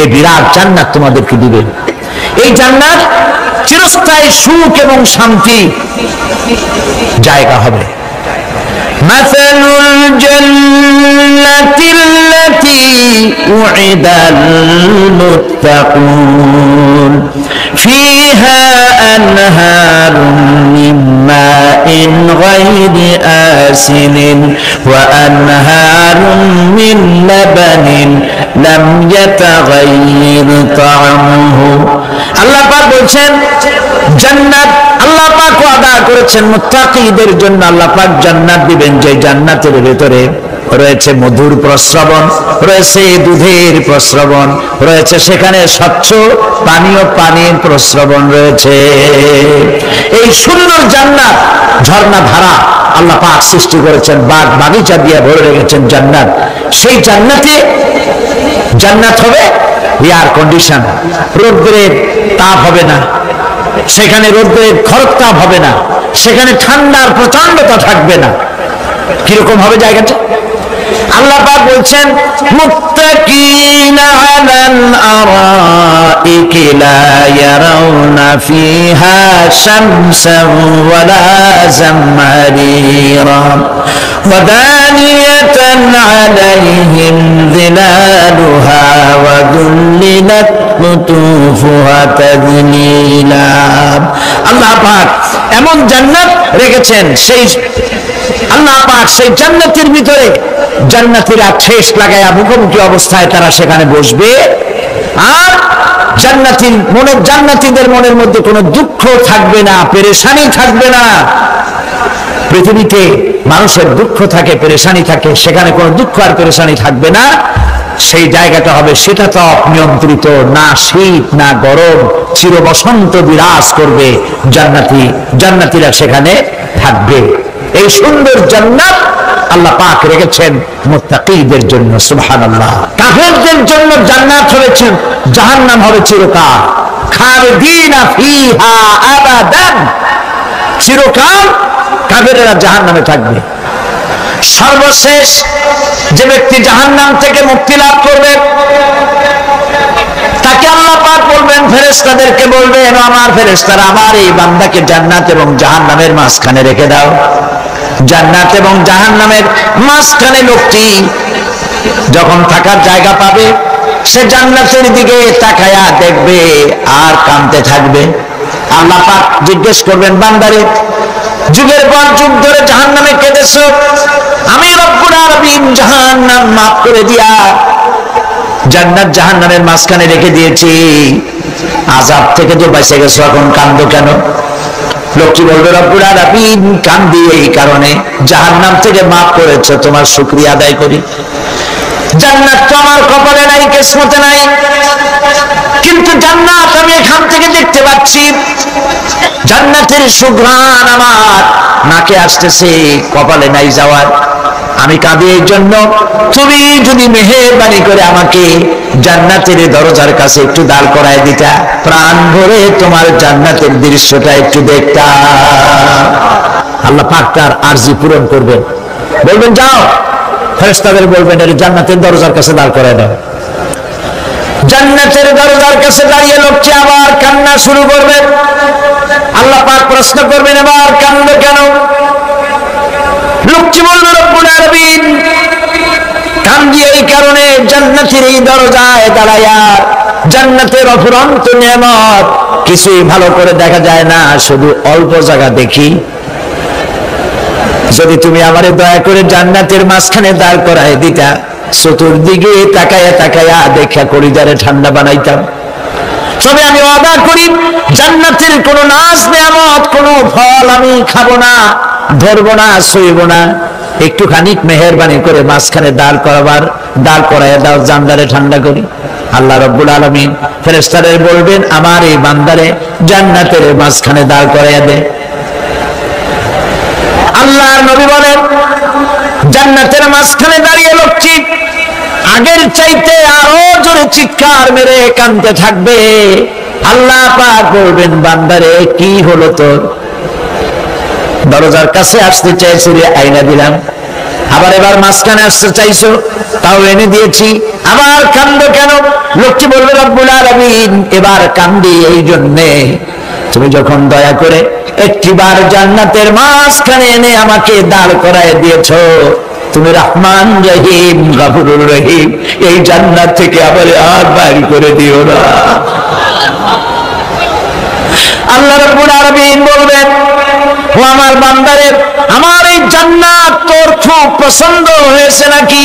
এই বিরাট জান্নাত তোমাদেরকে দিবেন। এই জান্নাত চিরস্থায়ী সুখ এবং শান্তি জায়গা হবে। মাসালুল জান্নাতিল্লাতী উইদাল মুত্তাকুন ফিহা আনহারুম মিন মাইন গায়রি আসিলিন ওয়া আনহারুম মিন লাবানিন লাম ইয়াতাগায়্যার তা'আমুহু। আল্লাহ পাক বলছেন, জান্নাত আল্লাহ পাক ওয়াদা করেছেন মুত্তাকিদের জন্য। আল্লাহ পাক জান্নাত দিবেন, যে জান্নাতের ভিতরে রয়েছে মধুর প্রস্রবণ, রয়েছে দুধের প্রস্রবণ, রয়েছে সেখানে স্বচ্ছ পানীয় পানির প্রস্রবণ রয়েছে। এই সুন্দর জান্নাত, ঝর্ণা ধারা আল্লাহ পাক সৃষ্টি করেছেন, বাগ বাগিচা দিয়ে ভরে রেখেছেন জান্নাত। সেই জান্নাতে জান্নাত হবে এয়ার কন্ডিশন, রৌদ্রের তাপ হবে না সেখানে, রৌদ্রের খরতাপ হবে না সেখানে, ঠান্ডার প্রচন্ডতা থাকবে না। কিরকম হবে জায়গাটা? আল্লাহ পাক বলছেন মুত্তাকিনা আলাল আরাইকি লা ইয়ারাউনা ফিহা শামসান ওয়ালা জামহারিরা ওয়া দানিয়াতান আলাইহিম যিলালুহা ওয়া দুল্লিলাত কুতুফুহা তাযলিলা। আল্লাহ পাক এমন জান্নাত রেখেছেন, সেই আল্লাহ পাক সেই জান্নাতের ভিতরে জান্নাতীরা ঠেস লাগায়া মুখোমুখি অবস্থায় তারা সেখানে বসবে, আর জান্নাতীদের মনের মধ্যে কোনো দুঃখ থাকবে না, পেরেশানি থাকবে না। পৃথিবীতে মানুষের দুঃখ থাকে, পেরেশানি থাকে, সেখানে কোনো দুঃখ আর পেরেশানি থাকবে না। সেই জায়গাটা হবে সেটা তো নিয়ন্ত্রিত, না শীত না গরম, চির বসন্ত বিরাজ করবে, জান্নাতীরা সেখানে থাকবে। এই সুন্দর জান্নাত আল্লাহ পাক রেখেছেন মুত্তাকীদের জন্য। সুবহানাল্লাহ। কাফেরদের জন্য জান্নাত হয়েছে, জাহান্নাম হবে চিরকাল, খালিদিনা ফিহা আবাদান, চিরকাল কাফেরেরা জাহান্নামে থাকবে। সর্বশেষ যে ব্যক্তি জাহান্নাম থেকে মুক্তি লাভ করবে তাকে আল্লাহ পাক বলবেন, ফেরেশতাদেরকে বলবেন, আমার ফেরেশতারা আমার এই বান্দাকে জান্নাত এবং জাহান্নামের মাঝখানে রেখে দাও। জান্নাত এবং জাহান্নামের মাঝখানে লোকটি যখন থাকার জায়গা পাবে, সে জান্নাতের দিকে তাকায়া দেখবে আর কাঁদতে থাকবে। আল্লাহ পাক জিজ্ঞেস করবেন, বান্দারে যুগের পর যুগ ধরে জাহান্নামে কেঁদেছো, আমি রব্বুল আলামিন জাহান্নাম মাফ করে দিয়া জান্নাত জাহান্নামের মাঝখানে রেখে দিয়েছি, আযাব থেকে যে বেঁচে গেছো, এখন কাঁদো কেন? লোকটি বলবে, রব্বুল আলামিন কাঁদি এই কারণে, জাহান্নাম থেকে মাফ করেছো, তোমার শুকরিয়া আদায় করি। জান্নাত তো আমার কপালে নাই, কিসমতে নাই, কিন্তু জান্নাত আমি এখান থেকে দেখতে পাচ্ছি, জান্নাতের সুঘ্রাণ আমার নাকে আসতেছে, কপালে নাই যাওয়ার। আমি কাঁদি এই জন্য, তুমি যদি মেহেরবানি করে আমাকে জান্নাতের দরজার কাছে একটু দাঁড় করায় দিতা, প্রাণ ভরে তোমার জান্নাতের দৃশ্যটা একটু দেখতাম। আল্লাহ পাক তার আরজি পূরণ করবেন, বলবেন যাও, ফেরেশতাদের বলবেন এর জান্নাতের দরজার কাছে দাঁড় করায় দাও। জান্নাতের দরজার কাছে দাঁড়িয়ে লোকটি আবার কান্না শুরু করবে। আল্লাহ পাক প্রশ্ন করবেন, এবার কান্দ কেন? লোকটি বলল, রব্বুল আলামিন কান্দি এই কারণে, জান্নাতের এই দরজায় দাঁড়ায়া জান্নাতের অফুরন্ত নিয়ামত কিছুই ভালো করে দেখা যায় না, শুধু অল্প জায়গা দেখি। যদি তুমি আমারে দয়া করে জান্নাতের মাঝখানে দাঁড় করায় দিতা, চতুর্দিকে তাকায়া তাকায়া দেখা কলিজারে ঠান্ডা বানাইতাম। তবে আমি ওয়াদা করি, জান্নাতের কোনো নাজ নিয়ামত, কোনো ফল আমি খাবো না, ধরবো না, সইব না। একটুখানি মেহেরবানি করে মাঝখানে দাঁড় করাইয়া দাও, জানলারে ঠান্ডা করি। আল্লাহ রব্বুল আলামিন ফেরেশতাদের বলবেন, আমার এই বান্দারে জান্নাতের মাঝখানে দাঁড় করাইয়া দে। আল্লাহর নবী বলেন, জান্নাতের মাঝখানে দাঁড়িয়ে লোকটি আগের চাইতে আরো জোরে চিৎকার মেরে কাঁদতে থাকবে। আল্লাহ পাক বলবেন, বান্দারে কি হলো তোর? দরজার কাছে আসতে চাইছি রে, আইনা দিলাম। আবার এবার মাঝখানে আসতে চাইছো, তাও এনে দিয়েছি, আবার কান্দো কেন? লোকটি বলবে, রব্বুল আলামিন এবার কান্দি এই জন্যে, তুমি যখন দয়া করে একটিবার জান্নাতের মাঝখানে এনে আমাকে দাঁড় করায় দিয়েছো, তুমি রহমান রহিম গফুরুর রহিম, এই জান্নাত থেকে আবার আর বাইর করে দিও না। আল্লাহ রাব্বুল আলামিন বলবেন, ও আমার বান্দারে, আমার এই জান্নাত তোর খুব পছন্দ হয়েছে নাকি?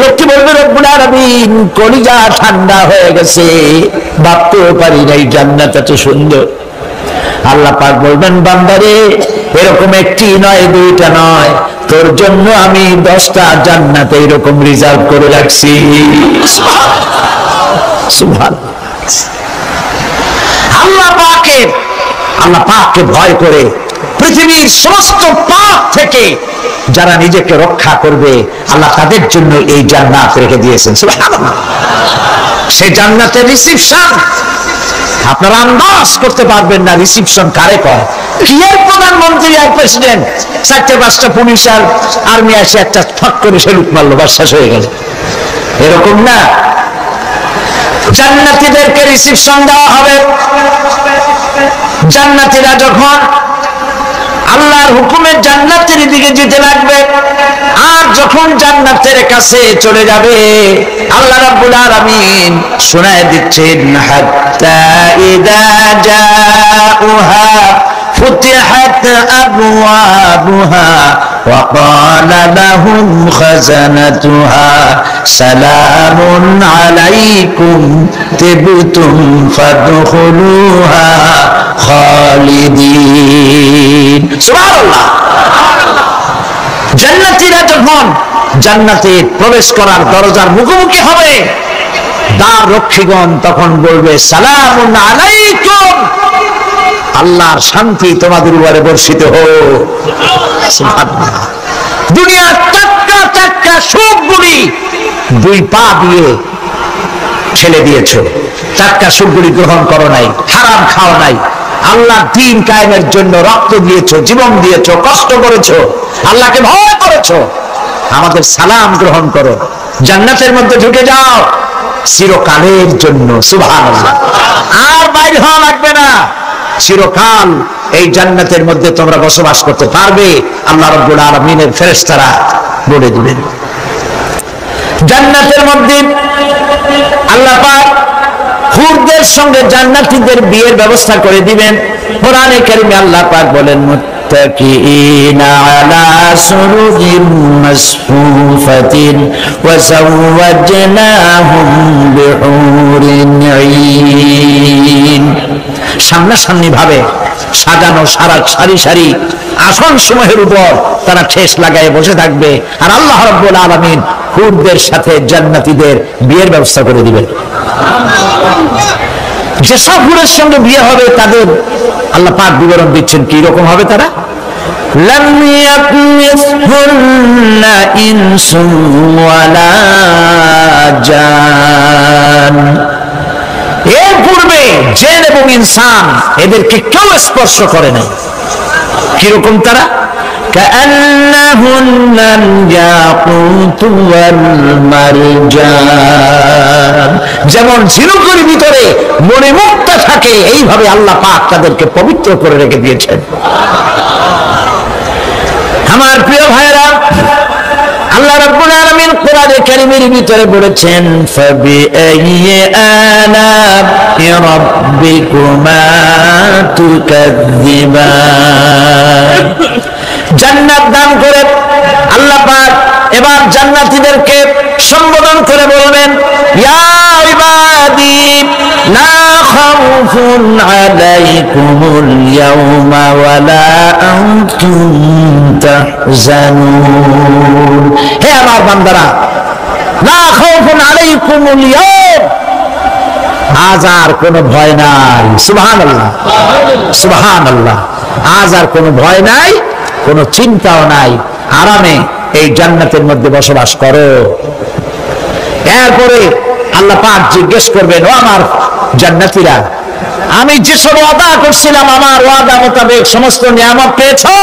লোকটি বলবে, রব্বুল আলামিন কলিজা ঠান্ডা হয়ে গেছে, ভাবতেও পারি না এই জান্নাত এত সুন্দর। আল্লাহ পাক বলবেন, বান্দারে এরকম একটি নয়, দুইটা নয়, তোর জন্য আমি 10টা জান্নাত এরকম রিজার্ভ করে রাখছি। সুবহানাল্লাহ। আল্লাহ পাককে ভয় করে পৃথিবীর সমস্ত পাপ থেকে যারা নিজেকে রক্ষা করবে, আল্লাহ তাদের জন্য এই জান্নাত রেখে দিয়েছেন। সুবহানাল্লাহ। সেই জান্নাতের রিসিপশন আপনারা আন্দাজ করতে পারবেন না রিসিপশন কারে কয়। কি এর প্রধানমন্ত্রী আর প্রেসিডেন্ট, 4-5টা পুলিশ আর আর্মি আসে একটা ফট করে সেলুট মারলো, বাস শেষ হয়ে গেল। এরকম না, জান্নাতীদেরকে রিসিপশন দেওয়া হবে। জান্নাতীরা যখন আল্লাহর হুকুমে জান্নাতের দিকে যেতে লাগবে, আর যখন জান্নাতের কাছে চলে যাবে, আল্লাহ রাব্বুল আলামিন শোনায় দিচ্ছেন, হাত্তা ইযা জাউহা ফুতিহাত আবওয়াবুহা ওয়া ক্বালা লাহুম খাজানাতুহা সালামুন আলাইকুম তিবতুম ফাদখুলুহা খালিদিন। সুবহানাল্লাহ। জান্নাতীরা যখন জান্নাতে প্রবেশ করার দরজার মুখোমুখি হবে, দ্বার রক্ষীগণ তখন বলবে, সালামুন আলাইকুম, আল্লাহর শান্তি তোমাদের উপরে বর্ষিত হোক। সুবহানাল্লাহ। দুনিয়ার টাটকা টাটকা সুখগুলি 2 পা দিয়ে ছেড়ে দিয়েছো, টাটকা সুখগুলি গ্রহণ করো নাই, হারাম খাও নাই, আল্লাহর দ্বীন কায়েমের জন্য রক্ত দিয়েছো, জীবন দিয়েছো, কষ্ট করেছো, আল্লাহকে ভয় করেছো, আমাদের সালাম গ্রহণ করো, জান্নাতের মধ্যে ঢুকে যাও চিরকালের জন্য। সুবহানাল্লাহ। আর বাইরে হওয়া লাগবে না, চিরকাল এই জান্নাতের মধ্যে তোমরা বসবাস করতে পারবে, আল্লাহ রাব্বুল আলামিনের ফেরেশতারা বলে দিবেন। জান্নাতের মধ্যে আল্লাহ পাক হুরদের সঙ্গে জান্নাতীদের বিয়ের ব্যবস্থা করে দিবেন। কোরআনে কারিমে আল্লাহ পাক বলেন, মুত্তাকিইনা আলা সুরুরিন মাসফুফাতিন ওয়া যাওয়াজনাহুম বিহুরিন আইন। সামনাসামনি ভাবে সাজানো সারি সারি আসন সমূহের উপর তারা ঠেস লাগায় বসে থাকবে, আর আল্লাহ রাব্বুল আলামিন হুরদের সাথে জান্নাতীদের বিয়ের ব্যবস্থা করে দিবেন। যেসব হুরের সঙ্গে বিয়ে হবে তাদের আল্লাহ পাক বিবরণ দিচ্ছেন কি রকম হবে তারা। লাম ইয়াতমিসহুন্না ইনসুন ওয়ালা জান, এর পূর্বে জিন এবং ইনসান এদেরকে কেউ স্পর্শ করে নাই। কিরকম তারা? কাআন্নাহুন্নাল ইয়াকুতু ওয়াল মারজান, যেমন ঝিনুকের ভিতরে মণিমুক্তা থাকে, এইভাবে আল্লাহ পাক তাদেরকে পবিত্র করে রেখে দিয়েছেন। আমার প্রিয় ভাইরা, আল্লাহ রাব্বুল আলামিন কোরআনে কারীমের ভিতরে বলেছেন, ফাবিআইয়ি আলা'i রাব্বিকুমা তুকাযযিবান। জান্নাত দান করে আল্লাহ পাক এবার জান্নাতীদেরকে সম্বোধন করে বলবেন, ইয়া ইবাদি লা খাউফুন আলাইকুমুল ইয়াওমা ওয়ালা আনতুম তাহজানুন। হে আমার বান্দারা, লা খাউফুন আলাইকুমুল ইয়াওম, আজ আর কোনো ভয় নাই। সুবহানাল্লাহ, সুবহানাল্লাহ। আজ আর কোনো ভয় নাই, কোনো চিন্তাও নাই, আরামে এই জান্নাতের মধ্যে বসবাস করো। এরপরে আল্লাহ পাক জিজ্ঞেস করবেন, ও আমার জান্নাতীরা, আমি যেসব ওয়াদা করছিলাম আমার ওয়াদা মোতাবেক সমস্ত নিয়ামত পেয়েছো?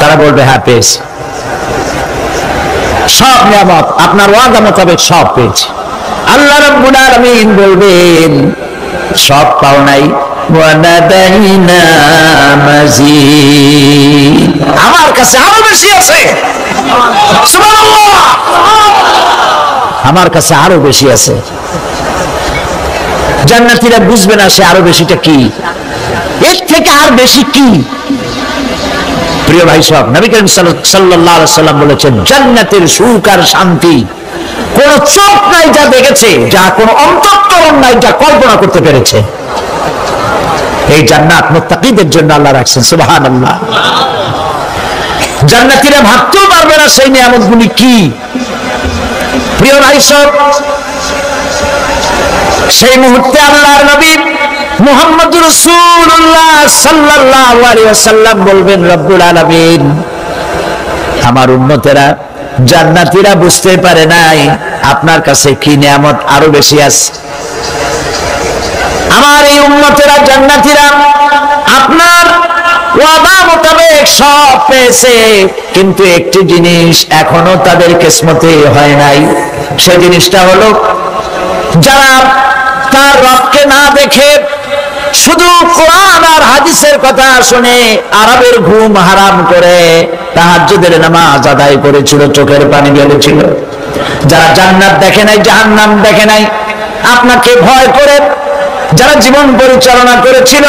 তারা বলবে, হ্যাঁ পেয়েছি, সব নিয়ামত আপনার ওয়াদা মোতাবেক সব পেয়েছি। আল্লাহ রাব্বুল আলামিন বলবেন, সব পাও নাই, আমার কাছে আরো বেশি আছে। সুবহানাল্লাহ, আমার কাছে আরো বেশি আছে। জান্নাতীরা বুঝবে না সে আরো বেশিটা কি, এর থেকে আর বেশি কি। প্রিয় ভাই সব, নবী করিম সাল্লাল্লাহু আলাইহি সাল্লাম বলেছেন, জান্নাতের সুখ আর শান্তি কোন চোখ নাই যা দেখেছে, যা কোন অন্তঃকরণ নাই যা কল্পনা করতে পেরেছে। এই জান্নাত মুত্তাকিদের জন্য আল্লাহ রাখছেন। সুবহানাল্লাহ। জান্নাতীরা ভাবতেও পারবে না সেই নিয়ামতগুলি কি। প্রিয় ভাই সব, সেই মুহূর্তে আল্লাহর নবী মুহাম্মদুর রাসূলুল্লাহ সাল্লাল্লাহু আলাইহি ওয়াসাল্লাম বলবেন, রব্বুল আলামিন, আমার উম্মতেরা জান্নাতীরা বুঝতে পারে নাই আপনার কাছে কি নিয়ামত আরো বেশি আছে। আমার এই উম্মতেরা জান্নাতীরা আপনার ওয়াদা মোতাবেক সব পেয়েছে, কিন্তু একটি জিনিস এখনো তাদের কিসমতে হয় নাই। সেই জিনিসটা হলো যারা তার রবকে না দেখে শুধু কোরআন আর হাদিসের কথা শুনে আরবের ঘুম হারাম করে তাহাজ্জুদের নামাজ আদায় করেছিল, চোখের পানি ফেলেছিল। যারা জান্নাত দেখে নাই, জাহান্নাম দেখে নাই, আপনাকে ভয় করে যারা জীবন পরিচালনা করেছিল,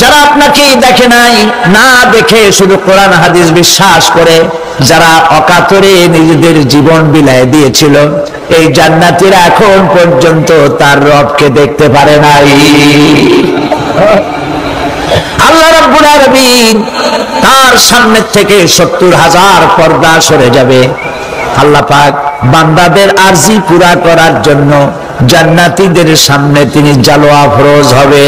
যারা আপনাকে দেখে নাই, না দেখে শুধু কোরআন হাদিস বিশ্বাস করে যারা অকাতরে নিজেদের জীবন বিলায় দিয়েছিল, এই জান্নাতীরা এখন পর্যন্ত তার রবকে দেখতে পারে নাই। আল্লাহ রাব্বুল আলামিন তার সামনে থেকে 70,000 পর্দা সরে যাবে। আল্লাহ পাক বান্দাদের আরজি পুরা করার জন্য জান্নাতীদের সামনে তিনি জালোয়া ফরজ হবে।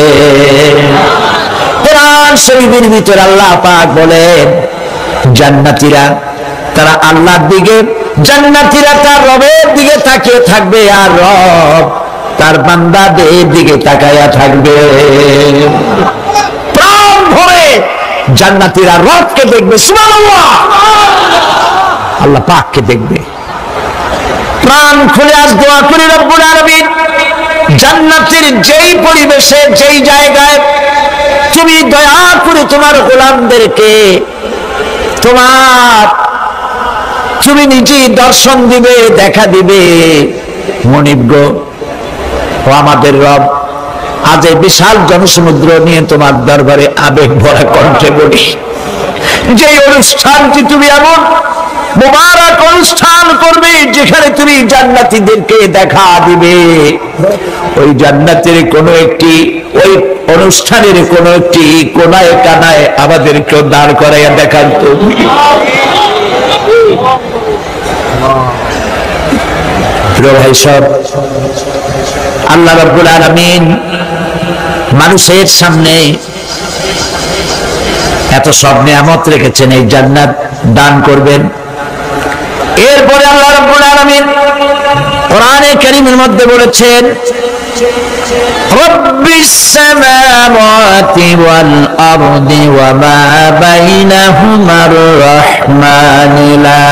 কোরআন শরীফের ভিতরে আল্লাহ পাক বলেন জান্নাতীরা তারা আল্লাহর দিকে, জান্নাতীরা তার রবের দিকে তাকিয়ে থাকবে, আর রব তার বান্দাদের দিকে তাকায়া থাকবে। প্রাণ ভরে জান্নাতীরা রবকে দেখবে, সুবহানাল্লাহ, আল্লাহ পাককে দেখবে। প্রাণ খুলে আজ দোয়া করি রব্বুল আলামিন জান্নাতের যেই পরিবেশে যেই জায়গায় তুমি দয়া করে তোমার গোলামদেরকে তুমি নিজে দর্শন দিবে, দেখা দিবে। মনিব গো, ও আমাদের রব, আজ এই বিশাল জনসমুদ্র নিয়ে তোমার দরবারে আবেগ ভরা কণ্ঠে বলি, যে অনুষ্ঠানটি তুমি এমন মুবারক অনুষ্ঠান করবে যেখানে তুমি জান্নাতীদেরকে দেখা দিবে, ওই জান্নাতের কোনো একটি, ওই অনুষ্ঠানের কোনো একটি কোনায় কানায় আমাদেরকে দাঁড় করাইয়া দেখান তো। প্রিয় ভাই সব, আল্লাহ রাব্বুল আলামিন মানুষের সামনে এত সব নিয়ামত রেখেছেন, এই জান্নাত দান করবেন। এরপরে আল্লাহ রাব্বুল আলামিন কোরআনে কারীমের মধ্যে বলেছেন রব্বিস সামাওয়াতি ওয়াল আরদি ওয়া মা বাইনাহুমার রাহমানি লা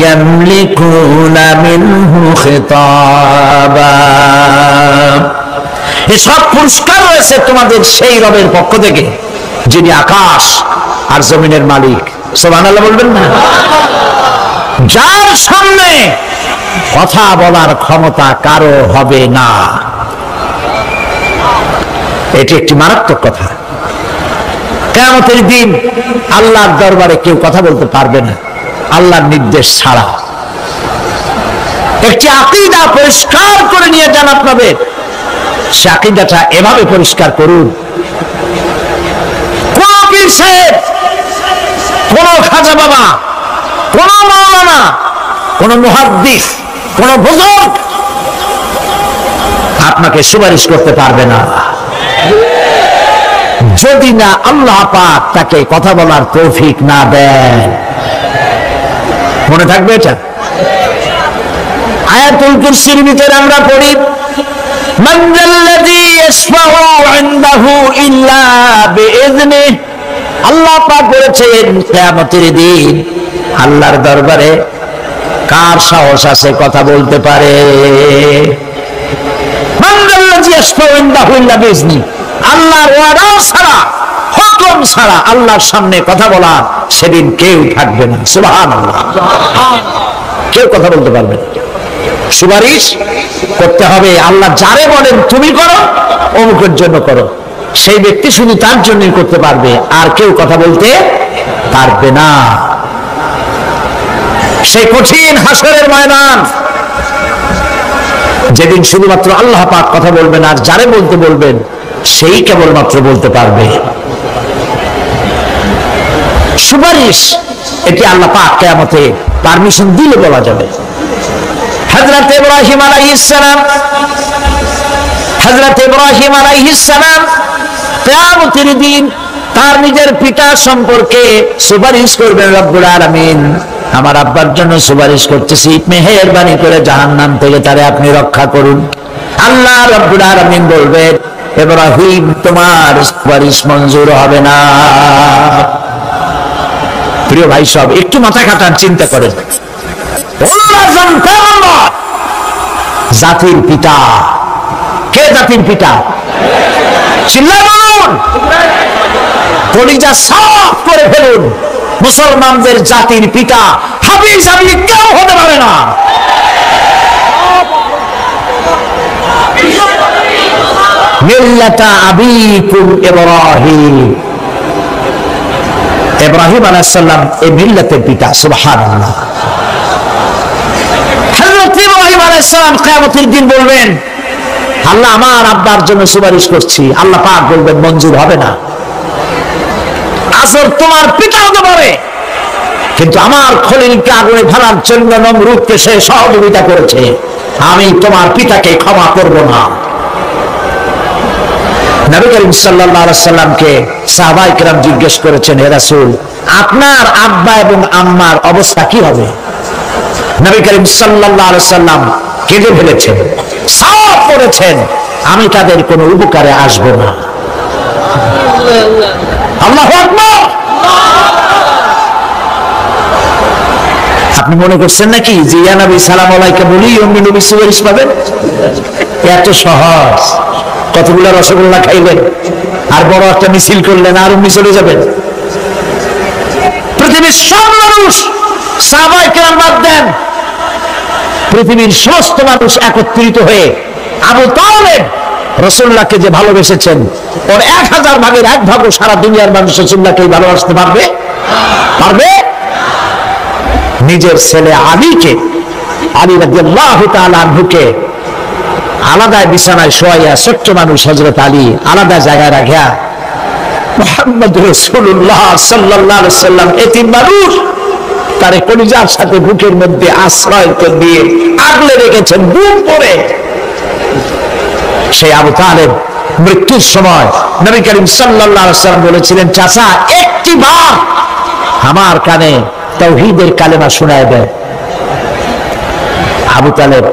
ইয়ামলিকুনা মিনহু খিতাবা। এসব পুরস্কার রয়েছে তোমাদের সেই রবের পক্ষ থেকে যিনি আকাশ আর জমিনের মালিক। সুবহানাল্লাহ বলবেন না? যার সামনে কথা বলার ক্ষমতা কারো হবে না। এটি একটি মারাত্মক কথা। কিয়ামতের দিন আল্লাহর দরবারে কেউ কথা বলতে পারবে না আল্লাহর নির্দেশ ছাড়া। একটি আকীদা পরিষ্কার করে নিয়ে যান আপনাদের, সে আকীদাটা এভাবে পরিষ্কার করুন, কোন পীর সাহেব, কোন খাজা বাবা, কোন মাওলানা, কোন মুহাদ্দিস, কোন বুজুর্গ আপনাকে সুপারিশ করতে পারবে না যদি না আল্লাহ পাক তাকে কথা বলার তৌফিক না দেন। মনে থাকবে এটা। আয়াতুল কুরসির ভিতরে আমরা পড়ি মান যাল্লাযী ইয়াশফাউ ইনদাহু ইল্লা বিইযনিহি। আল্লাহ পাক বলেছেন কিয়ামতের দিন আল্লাহর দরবারে কার সাহস আছে কথা বলতে পারে? মান যাল্লাযী ইয়াশফাউ ইনদাহু ইল্লা বিইযনিহি। আল্লাহর ওয়াদা ছাড়া, হুকুম ছাড়া আল্লাহর সামনে কথা বলা সেদিন কেউ থাকবে না। সুবহানাল্লাহ। কেউ কথা বলতে পারবে না। সুপারিশ করতে হবে আল্লাহ যারে বলেন তুমি করো, অমুকের জন্য করো, সেই ব্যক্তি শুধু তার জন্যই করতে পারবে, আর কেউ কথা বলতে পারবে না। সেই কঠিন হাসরের ময়দান যেদিন শুধুমাত্র আল্লাহ পাক কথা বলবেন, আর যারে বলতে বলবেন সেই কেবলমাত্র বলতে পারবে। সুপারিশ এটি আল্লাহ পাক কিয়ামতে পারমিশন দিলে বলা যাবে। হযরত ইব্রাহিম আলাইহিস সালাম কিয়ামতের দিন তার নিজের পিতা সম্পর্কে সুপারিশ করবেন রব্বুল আলামিন, আমার আব্বার জন্য সুপারিশ করতেছি, মেহেরবানি করে জাহান্নাম থেকে তারে আপনি রক্ষা করুন। আল্লাহ রব্বুল আলামিন বলবেন ইব্রাহিম তোমার সুপারিশ মঞ্জুর হবে না। প্রিয় ভাই সব, একটু মাথা খাটান, চিন্তা করেন। জাতির পিতা কে? জাতির পিতা চিল্লায় বলুন, কলিজা সাফ করে ফেলুন। মুসলমানদের জাতির পিতা হাফিজ আলী কেউ হতে পারে না। মিল্লাতা আবিকুম ইব্রাহিম, ইব্রাহিম আলাইহিস সালাম এই মিল্লাতের পিতা। সুবহানাল্লাহ। হযরত ইব্রাহিম আলাইহিস সালাম কিয়ামতের দিন বলবেন, আল্লাহ আমার আব্বার জন্য সুপারিশ করছি। আল্লাহ পাক বলবেন মঞ্জুর হবে না। আসর তোমার পিতা হতে পারে, কিন্তু আমার খলিলকে আগুনে ফেলার জন্য নমরুদকে সে সহযোগিতা করেছে, আমি তোমার পিতাকে ক্ষমা করব না। নবী করিম সাল্লাল্লাহু আলাইহি সাল্লামকে সাহাবায়ে কেরাম জিজ্ঞেস করেছেন, হে রাসূল, আপনার আব্বা এবং আম্মার অবস্থা কি হবে? নবী করিম সাল্লাল্লাহু আলাইহি সাল্লাম কেঁদে ফেলেছেন, সাফ করেছেন, আমি তাদের কোনো উপকারে আসব না। আল্লাহু আকবার। আপনি মনে করছেন নাকি যে ইয়া নবী সালাম আলাইকা বলি অমনি নবী সুপারিশ পাবেন? এত সহজ। কতগুলো রসগোল্লা খাইলেন আর বড় একটা মিছিল করলেন আর অমনি চলে যাবেন? পৃথিবীর সব মানুষ, সাহাবায়ে কেরাম বাদ দেন, পৃথিবীর সমস্ত মানুষ একত্রিত হয়ে আবু তালেব রাসূলুল্লাহকে যে ভালোবেসেছেন, ওর 1000 ভাগের 1 ভাগও সারা দুনিয়ার মানুষ রাসূলুল্লাহকে ভালোবাসতে পারবে? পারবে? নিজের ছেলে আলীকে, আলী রাদিয়াল্লাহু তাআলা আনহুকে আলাদা বিছানায় শোয়াইয়া, ছোট্ট মানুষ হযরত আলী আলাদা জায়গায় রাখিয়া মুহাম্মদ রাসূলুল্লাহ সাল্লাল্লাহু আলাইহি সাল্লাম এতিম মানুষ তারে কলিজার সাথে বুকের মধ্যে আশ্রয় দিয়ে আগলে রেখেছেন বুক পরে। সেই আবু তালেব মৃত্যুর সময় নবী করিম সাল্লাল্লাহু আলাইহি সাল্লাম বলেছিলেন, চাচা একটি বার আমার কানে তাওহীদের কালেমা শোনায় দেয়। আবু তালেব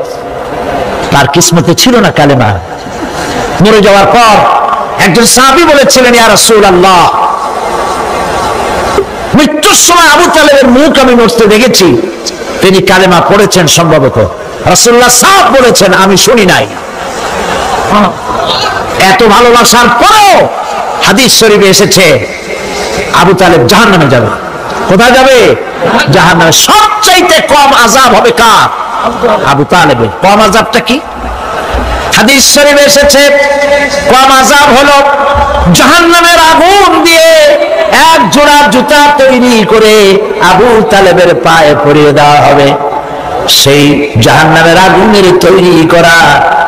তার কিসমতে ছিল না কালেমা। মরে যাওয়ার পর একজন সাহাবী বলেছিলেন, ইয়া রাসূলুল্লাহ, মৃত্যুর সময় আবু তালেবের মুখ আমি নড়তে দেখেছি, তিনি কালেমা পড়েছেন সম্ভবত। রাসূলুল্লাহ সাফ বলেছেন, আমি শুনি নাই। এত ভালোবাসার পরেও হাদিস শরীফে এসেছে আবু তালেব জাহান্নামে যাবে। কোথায় যাবে? জাহান্নামে। সবচাইতে কম আযাব হবে কার? আবু তালেবের। কম আযাবটা কি? হাদিস শরীফে এসেছে কম আযাব হলো জাহান্নামের আগুন দিয়ে এক জোড়া জুতা তৈরি করে আবু তালেবের পায়ে পরিয়ে দেওয়া হবে। সেই জাহান্নামের আগুনের তৈরি করা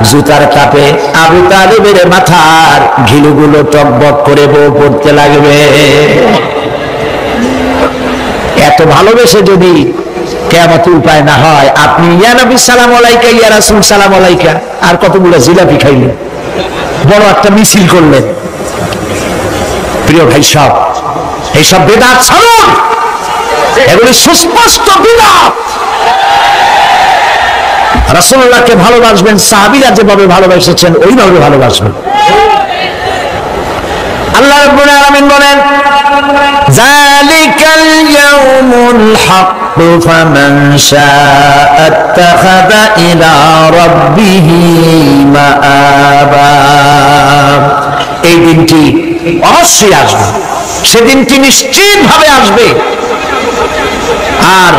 জুতার কাপে আবু তালেবের মাথার ঘিলুগুলো টকবক করে বউ পড়তে লাগবে। এত ভালোবেসে যদি কিয়ামতের উপায় না হয়, আপনি ইয়া নবী সালাম আলাইকা, ইয়া রাসূল সালাম আলাইকা, আর কতগুলো জিলাপি খাইলেন, বড় একটা মিছিল করলেন। প্রিয় ভাই সব, এইসব বিদআত ছাড়ুন, এগুলি সুস্পষ্ট বিদআত। রাসূলুল্লাহকে ভালোবাসবেন, সাহাবীরা যেভাবে ভালোবেসেছেন ওইভাবে ভালোবাসবেন। আল্লাহ রাব্বুল আলামিন বলেন, যালিকাল ইয়াউমুল হক ফামান শাআ আত্তাখাযা ইলা রাব্বিহি মাআবা। এই দিনটি অবশ্যই আসবে, সেদিনটি নিশ্চিতভাবে আসবে। আর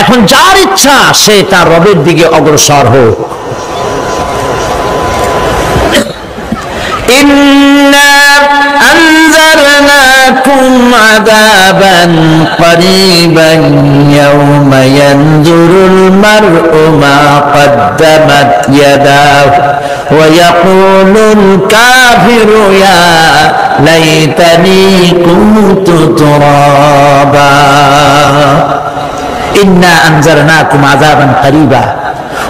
এখন যার ইচ্ছা সে তার রবের দিকে অগ্রসর হোক। ইন্না আনজারনাকুম আযাবান করিবান ইয়াওমা ইয়ানজুরুল মার'উ মা কদ্দামাত ইয়াদাহু ওয়া ইয়াকুলুল কাফিরু ইয়া লাইতানি কুনতু তুরাবা। ইন্না আনজারনাকুম আযাবান করিবা,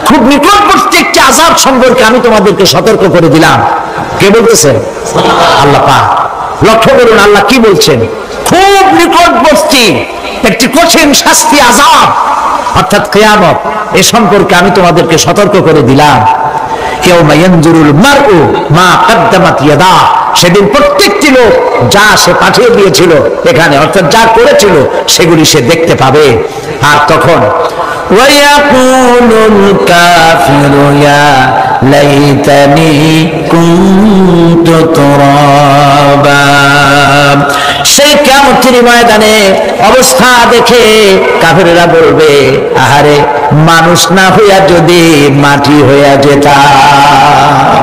খুব নিকটবর্তী একটি আযাব সম্পর্কে আমি তোমাদেরকে সতর্ক করে দিলাম। কে বলতেছে? আল্লাহ পাক। লক্ষ্য করুন আল্লাহ কি বলছেন, খুব নিকটবর্তী একটি কঠিন শাস্তি, আযাব অর্থাৎ কিয়ামত, এ সম্পর্কে আমি তোমাদেরকে সতর্ক করে দিলাম। ইয়াওমা ইয়ানজুরুল মারউ মা কদ্দামাত ইয়াদা, সেদিন প্রত্যেকটি লোক যা সে পাঠিয়ে দিয়েছিল এখানে, অর্থাৎ যা করেছিল সেগুলি সে দেখতে পাবে। আর তখন ওয়ায়াকুলুল কাফিরু ইয়া লাইতানি কুনতু তুরাবা, সেই কিয়ামতের ময়দানে অবস্থা দেখে কাফেররা বলবে, আহারে মানুষ না হইয়া যদি মাটি হইয়া যেতাম,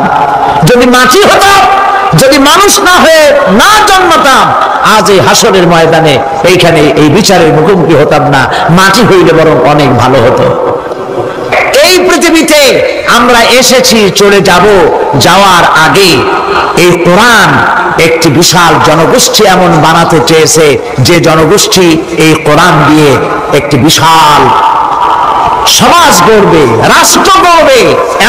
যদি মাটি হতাম, যদি মানুষ না হয়ে না জন্মতাম, আজ এই হাসরের ময়দানে এইখানে এই বিচারের মুখোমুখি হতাম না, মাটি হইলে বরং অনেক ভালো হতো। এই পৃথিবীতে আমরা এসেছি, চলে যাব, যাওয়ার আগে এই কোরআন একটি বিশাল জনগোষ্ঠী এমন বানাতে চেয়েছে যে জনগোষ্ঠী এই কোরআন দিয়ে একটি বিশাল সমাজ গড়বে, রাষ্ট্র গড়বে,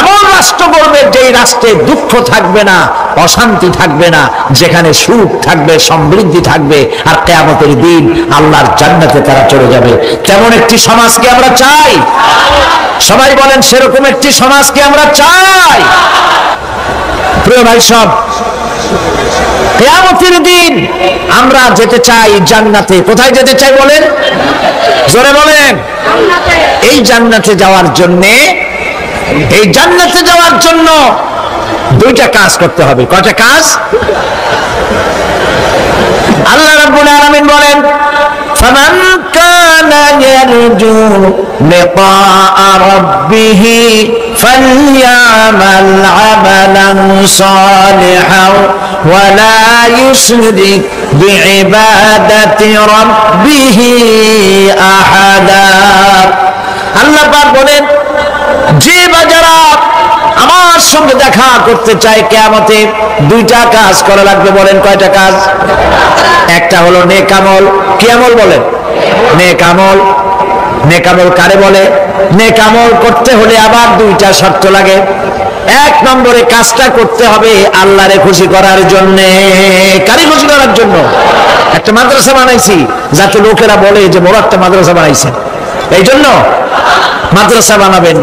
এমন রাষ্ট্র গড়বে যেই রাষ্ট্রে দুঃখ থাকবে না, অশান্তি থাকবে না, যেখানে সুখ থাকবে, সমৃদ্ধি থাকবে, আর কিয়ামতের দিন আল্লাহর জান্নাতে তারা চলে যাবে। তেমন একটি সমাজকে আমরা চাই। সবাই বলেন, সেরকম একটি সমাজকে আমরা চাই। প্রিয় ভাই সব, কিয়ামতের দিন আমরা যেতে চাই জান্নাতে। কোথায় যেতে চাই বলেন? জোরে বলেন। এই জান্নাতে যাওয়ার জন্য, এই জান্নাতে যাওয়ার জন্য দুইটা কাজ করতে হবে। কয়টা কাজ? আল্লাহ রাব্বুল আলামিন বলেন, ফামান কানা ইয়ারজু লিকাআ রাব্বিহি ফালইয়ামাল আমালান সালিহান ওয়া লা ইউশরিক বিইবাদাতি রাব্বিহি আহাদা। আল্লাহ পাক বলেন, যে বাজারা আমার সঙ্গে দেখা করতে চায় কিয়ামতে, দুইটা কাজ করা লাগবে। বলেন কয়টা কাজ? একটা হলো নেক আমল। কি আমল বলেন? নেক আমল। নেক আমল কারে বলে? নেক আমল করতে হলে আবার দুইটা শর্ত লাগে। এক নম্বরে কাজটা করতে হবে আল্লাহরে খুশি করার জন্য। কারে খুশি করার জন্য? একটা মাদ্রাসা বানাইছি যাতে লোকেরা বলে যে বড় একটা মাদ্রাসা বানাইছে, এই জন্য মাদ্রাসা বানাবেন,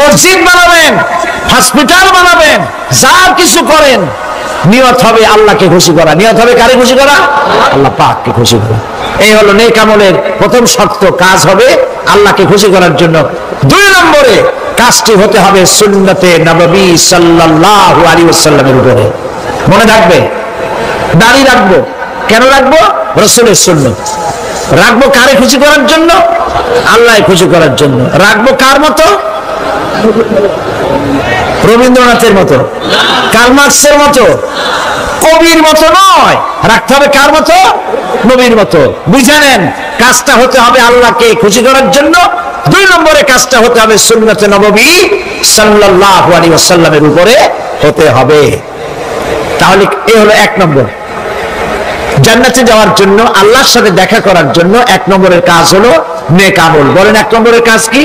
মসজিদ বানাবেন, হসপিটাল বানাবেন, যা কিছু করেন নিয়ত হবে আল্লাহকে খুশি করা। নিয়ত হবে কারে খুশি করা? আল্লাহ পাককে খুশি করা। এই হলো নেক আমলের প্রথম শর্ত। কাজ হবে আল্লাহকে খুশি করার জন্য। দুই নম্বরে কাজটি হতে হবে সুন্নতে নববী সাল্লাল্লাহু আলাইহি ওয়াসাল্লামের উপরে। মনে রাখবে, দাড়ি রাখবো কেন রাখবো? রাসূলের সুন্নাত। রাখবো কারে খুশি করার জন্য? আল্লাহ খুশি করার জন্য। রাখবো কার মতো? রবীন্দ্রনাথের মতো, কার্ল মার্কসের মতো, কবির মতো নয়। রাখতে হবে কার মতো? নবীর মতো। বুঝে নেন, কাজটা হতে হবে আল্লাহকে খুশি করার জন্য। দুই নম্বরে কাজটা হতে হবে সুন্নতে নববী সাল্লাল্লাহু আলাইহি ওয়াসাল্লামের উপরে হতে হবে। তাহলে এই হলো এক নম্বর। জান্নাতে যাওয়ার জন্য, আল্লাহর সাথে দেখা করার জন্য এক নম্বরের কাজ হলো নেক আমল। বলেন এক নম্বরের কাজ কি?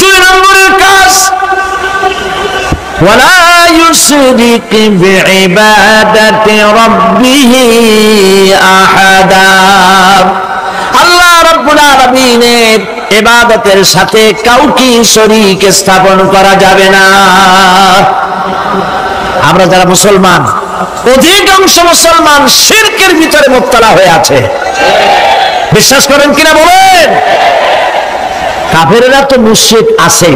দুই নম্বরের কাজ ওয়ালা ইউশরিক বিইবাদাতি রাব্বিহি আহাদা। আল্লাহ রাব্বুল আলামিনের ইবাদতের সাথে কাউকে শরীক স্থাপন করা যাবে না। আমরা যারা মুসলমান, অধিকাংশ মুসলমান শিরকের ভিতরে মুবতালা হয়ে আছে। বিশ্বাস করেন কিনা বলেন? কাফেরেরা তো মুশরিক আছে,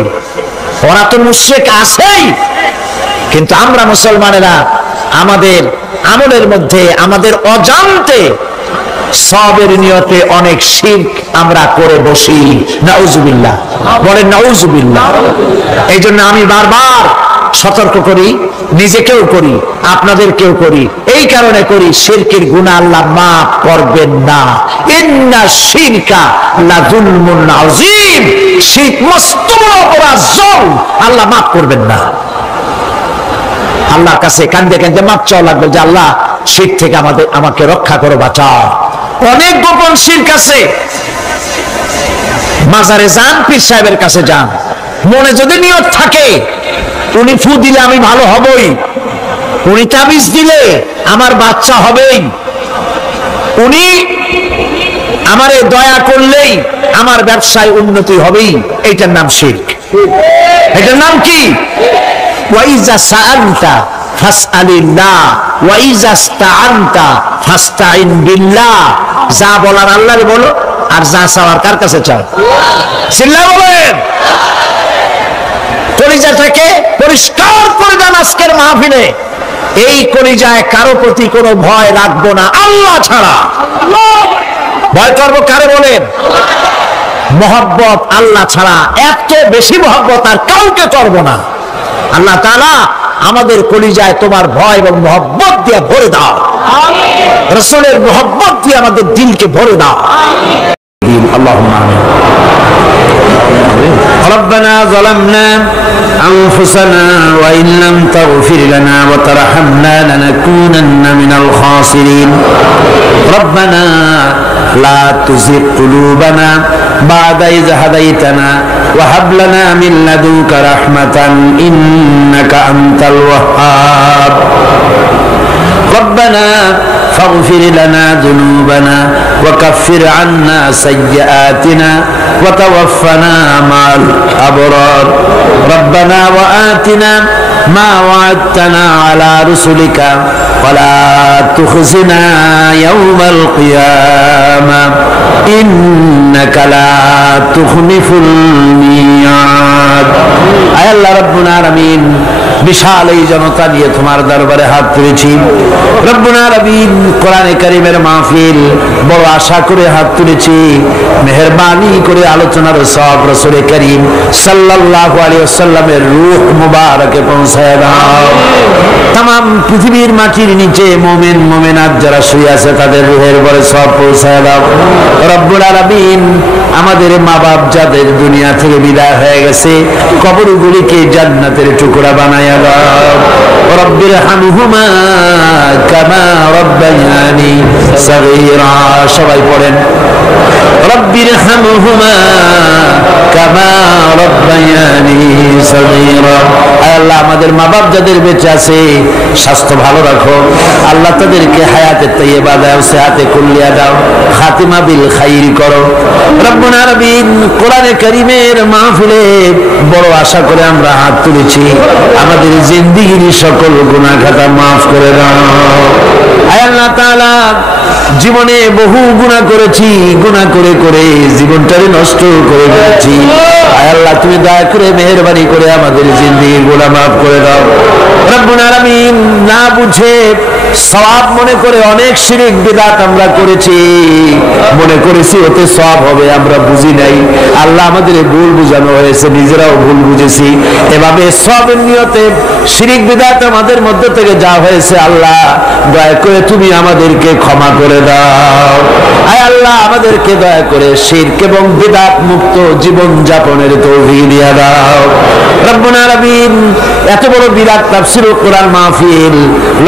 ওরা তো মুশরিক আছেই, কিন্তু আমরা মুসলমানেরা আমাদের আমলের মধ্যে, আমাদের অজান্তে সবের নিয়তে অনেক শিরক আমরা করে বসি। নাউজুবিল্লাহ। বলেন নাউজুবিল্লাহ। এই জন্য আমি বারবার সতর্ক করি, নিজেকেও করি, আপনাদেরকেও করি। এই কারণে করি, শিরকের গুনাহ আল্লাহ মাফ করবেন না। ইন্না শিরকা লাযুলমুন আযীম। শিরক মস্ত বড় অপরাধ, জুলম, আল্লাহ মাফ করবেন না। আল্লাহর কাছে কাঁদতে কাঁদতে মাপ চাওয়া লাগবে যে আল্লাহ শিরক থেকে আমাকে রক্ষা করো, বাঁচাও। অনেক গোপন শিরক আছে। মাজারে যান, পীর সাহেবের কাছে যান, মনে যদি নিয়ত থাকে উনি ফু দিলে আমি ভালো হবই, উনি তাবিজ দিলে আমার বাচ্চা হবেই, উনি আমারে দয়া করলেই আমার ব্যবসায় উন্নতি হবেই, এইটার নাম শিরক। এটার নাম কি? ওয়াইজা সাআলতা ফাসআলিল্লাহ ওয়াইজা ইসতাআনতা ফাসতাইন বিল্লাহ। যা বলার আল্লাহরে বলো, আর যা চাওয়ার কার কাছে চাও? চিল্লা বলেন। কলিজাটাকে পরিষ্কার করে দেন আজকের মাহফিলে। এই কলিজায় কারো প্রতি কোনো ভয় রাখবো না আল্লাহ ছাড়া। ভয় করবো কারে বলেন? মহব্বত আল্লাহ ছাড়া, এত বেশি মহব্বত আর কাউকে করব না। আল্লাহ তাআলা আমাদের কলিজায় তোমার ভয় এবং মহব্বত দিয়ে ভরে দাও। রাসূলের মহব্বত দিয়ে আমাদের দিলকে ভরে দাও। আল্লাহুম্মা আমিন। ربنا ظلمنا أنفسنا وإن لم تغفر لنا وترحمنا لنكونن من الخاسرين ربنا لا تزغ قلوبنا بعد إذ هديتنا وهب لنا من لدنك رحمة إنك أنت الوهاب ربنا فاغفر لنا ذنوبنا وكفر عنا سيئاتنا وتوفنا مع الأبرار ربنا وآتنا ما وعدتنا على رسلك ولا تخزنا يوم القيامة إنك لا تخلف الميعاد أي الله ربنا العالمين বিশাল এই জনতা নিয়ে তোমার দরবারে হাত তুলেছি রব্বুল আলামিন। কোরআনে কারীমের মাহফিল বড় আশা করে হাত তুলেছি, মেহেরবানি করে আলোচনার সওয়াব রাসূল করিম সাল্লাল্লাহু আলাইহি ওয়াসাল্লামের রূহ মুবারকে পৌঁছায় দাও। तमाम পৃথিবীর মাটির নিচে মুমিন মুমিনাত যারা শুয়ে আছে তাদের রূহের উপরে সওয়াব পৌঁছায় দাও রব্বুল আলামিন। আমাদের মা বাপ যাদের দুনিয়া থেকে বিদায় হয়ে গেছে কবরগুলিকে জান্নাতের টুকরা বানায়া দাও রব্বির হামহুমা কামা রব্বায়ানি সগীরা। সবাই পড়েন রব্বির হামহুমা কামা রব্বায়ানি সগীরা। আল্লাহ আমাদের মা বাপ যাদের বেঁচে আছে স্বাস্থ্য ভালো রাখো আল্লাহ, তাদেরকে হায়াতে তাইয়্যিবা দাও, সেহাতে কুল্লিয়া দাও, খাতিমা বিল খাইর করো রব্বুল আলামিন। কোরআনে কারীমের মাহফিলে বড় আশা করে আমরা হাত তুলেছি, আমাদের জিন্দেগির সকল গুনাহ খাতা মাফ করে দাও। আয় আল্লাহ তাআলা জীবনে বহু গুনাহ করেছি, গুনাহ করে করে জীবনটারে নষ্ট করে ফেলেছি। আয় আল্লাহ তুমি দয়া করে মেহেরবানি করে আমাদের জিন্দেগির গুনাহ মাফ করে দাও রব্বুল আলামিন। না বুঝে সওয়াব মনে করে অনেক শিরক বিদআত আমরা করেছি, মনে করেছি ওতে সওয়াব হবে, আমরা বুঝি নাই। আল্লাহ আমাদের ভুল বুঝানো হয়েছে, নিজেরাও ভুল বুঝেছি। এভাবে সওয়াবের নিয়তে শিরক বিদআত আমাদের মধ্য থেকে যা হয়েছে আল্লাহ দয়া করে তুমি আমাদেরকে ক্ষমা করে দাও। আয় আল্লাহ আমাদেরকে দয়া করে শিরক এবং বিদআত মুক্ত জীবন যাপনের তৌফিক দিয়ে দাও রব্বুল আলামিন। এত বড় বিরাট তাফসীরুল কোরআন মাহফিল,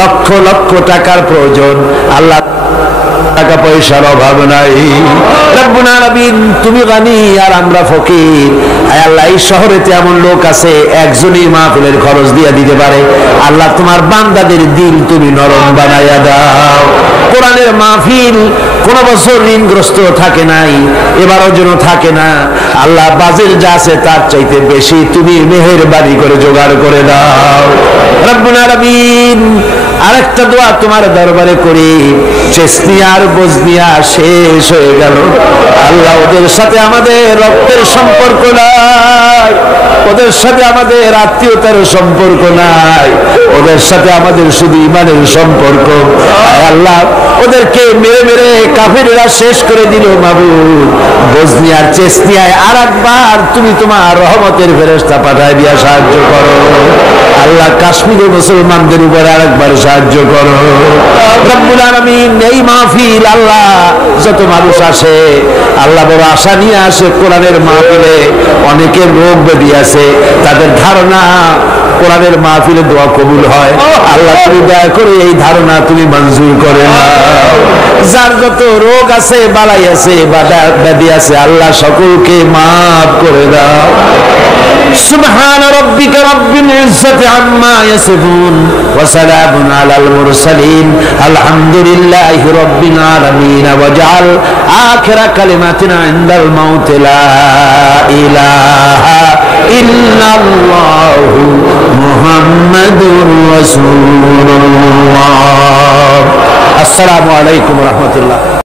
লক্ষ লক্ষ টাকার প্রয়োজন আল্লাহ, টাকা পয়সার অভাব নাই রব্বুল আলামিন। তুমি গানি আর আমরা ফকির। আয় আল্লাহ এই শহরেতে এমন লোক আছে একজনই মাহফিলের খরচ দিয়ে দিতে পারে, আল্লাহ তোমার বান্দাদের দিল তুমি নরম বানাইয়া দাও। কোরআনের মাহফিল কোন বছর ঋণগ্রস্ত থাকে নাই, এবারও যেন থাকে না আল্লাহ। বাজেট যা আছে তার চাইতে বেশি তুমি মেহেরবানি করে জোগাড় করে দাও রব্বুল আলামিন। আরেকটা দোয়া তোমার দরবারে করি, চেসনিয়ার বজনিয়া শেষ হয়ে গেল আল্লাহ, ওদের সাথে আমাদের রক্তের সম্পর্ক নাই, ওদের সাথে আমাদের আত্মীয়তার সম্পর্ক নাই, ওদের সাথে আমাদের শুধু ইমানের সম্পর্ক। আল্লাহ ওদেরকে মেরে মেরে কাফিররা শেষ করে দিল মাবুদ। বজনিয়ার চেসনিয়ায় আর একবার তুমি তোমার রহমতের ফেরেশতা পাঠায় দিয়া সাহায্য করো আল্লাহ। কাশ্মীরের মুসলমানদের উপরে আরেকবার সাহায্য করো রব্বুল আলামিন। এই মাহফিল আল্লাহ যত মানুষ আসে আল্লাহ বড় আশা নিয়ে আসে কোরআনের মাহফিলে, অনেকের রোগ ব্যাধি আছে, তাদের ধারণা কোরআনের মাহফিলে দোয়া কবুল হয় আল্লাহ তুমি দয়া করে এই ধারণা তুমি মঞ্জুর করে নাও। যার যত রোগ আছে বালাই আছে ব্যাধি আছে আল্লাহ সকলকে মাফ করে দাও। সুবহান রাব্বিকা রাব্বিল ইজ্জাতি আম্মা ইয়াসিফুন ওয়া সালামুন আলাল মুরসালিন আলহামদুলিল্লাহি রাব্বিল আলামিন। ওয়াজআল আখিরা কালিমাতিনা ইনদাল মাউত লা ইলাহা ইল্লাল্লাহু মুহাম্মাদুর রাসূলুল্লাহ। আসসালামু আলাইকুম ওয়া রাহমাতুল্লাহ।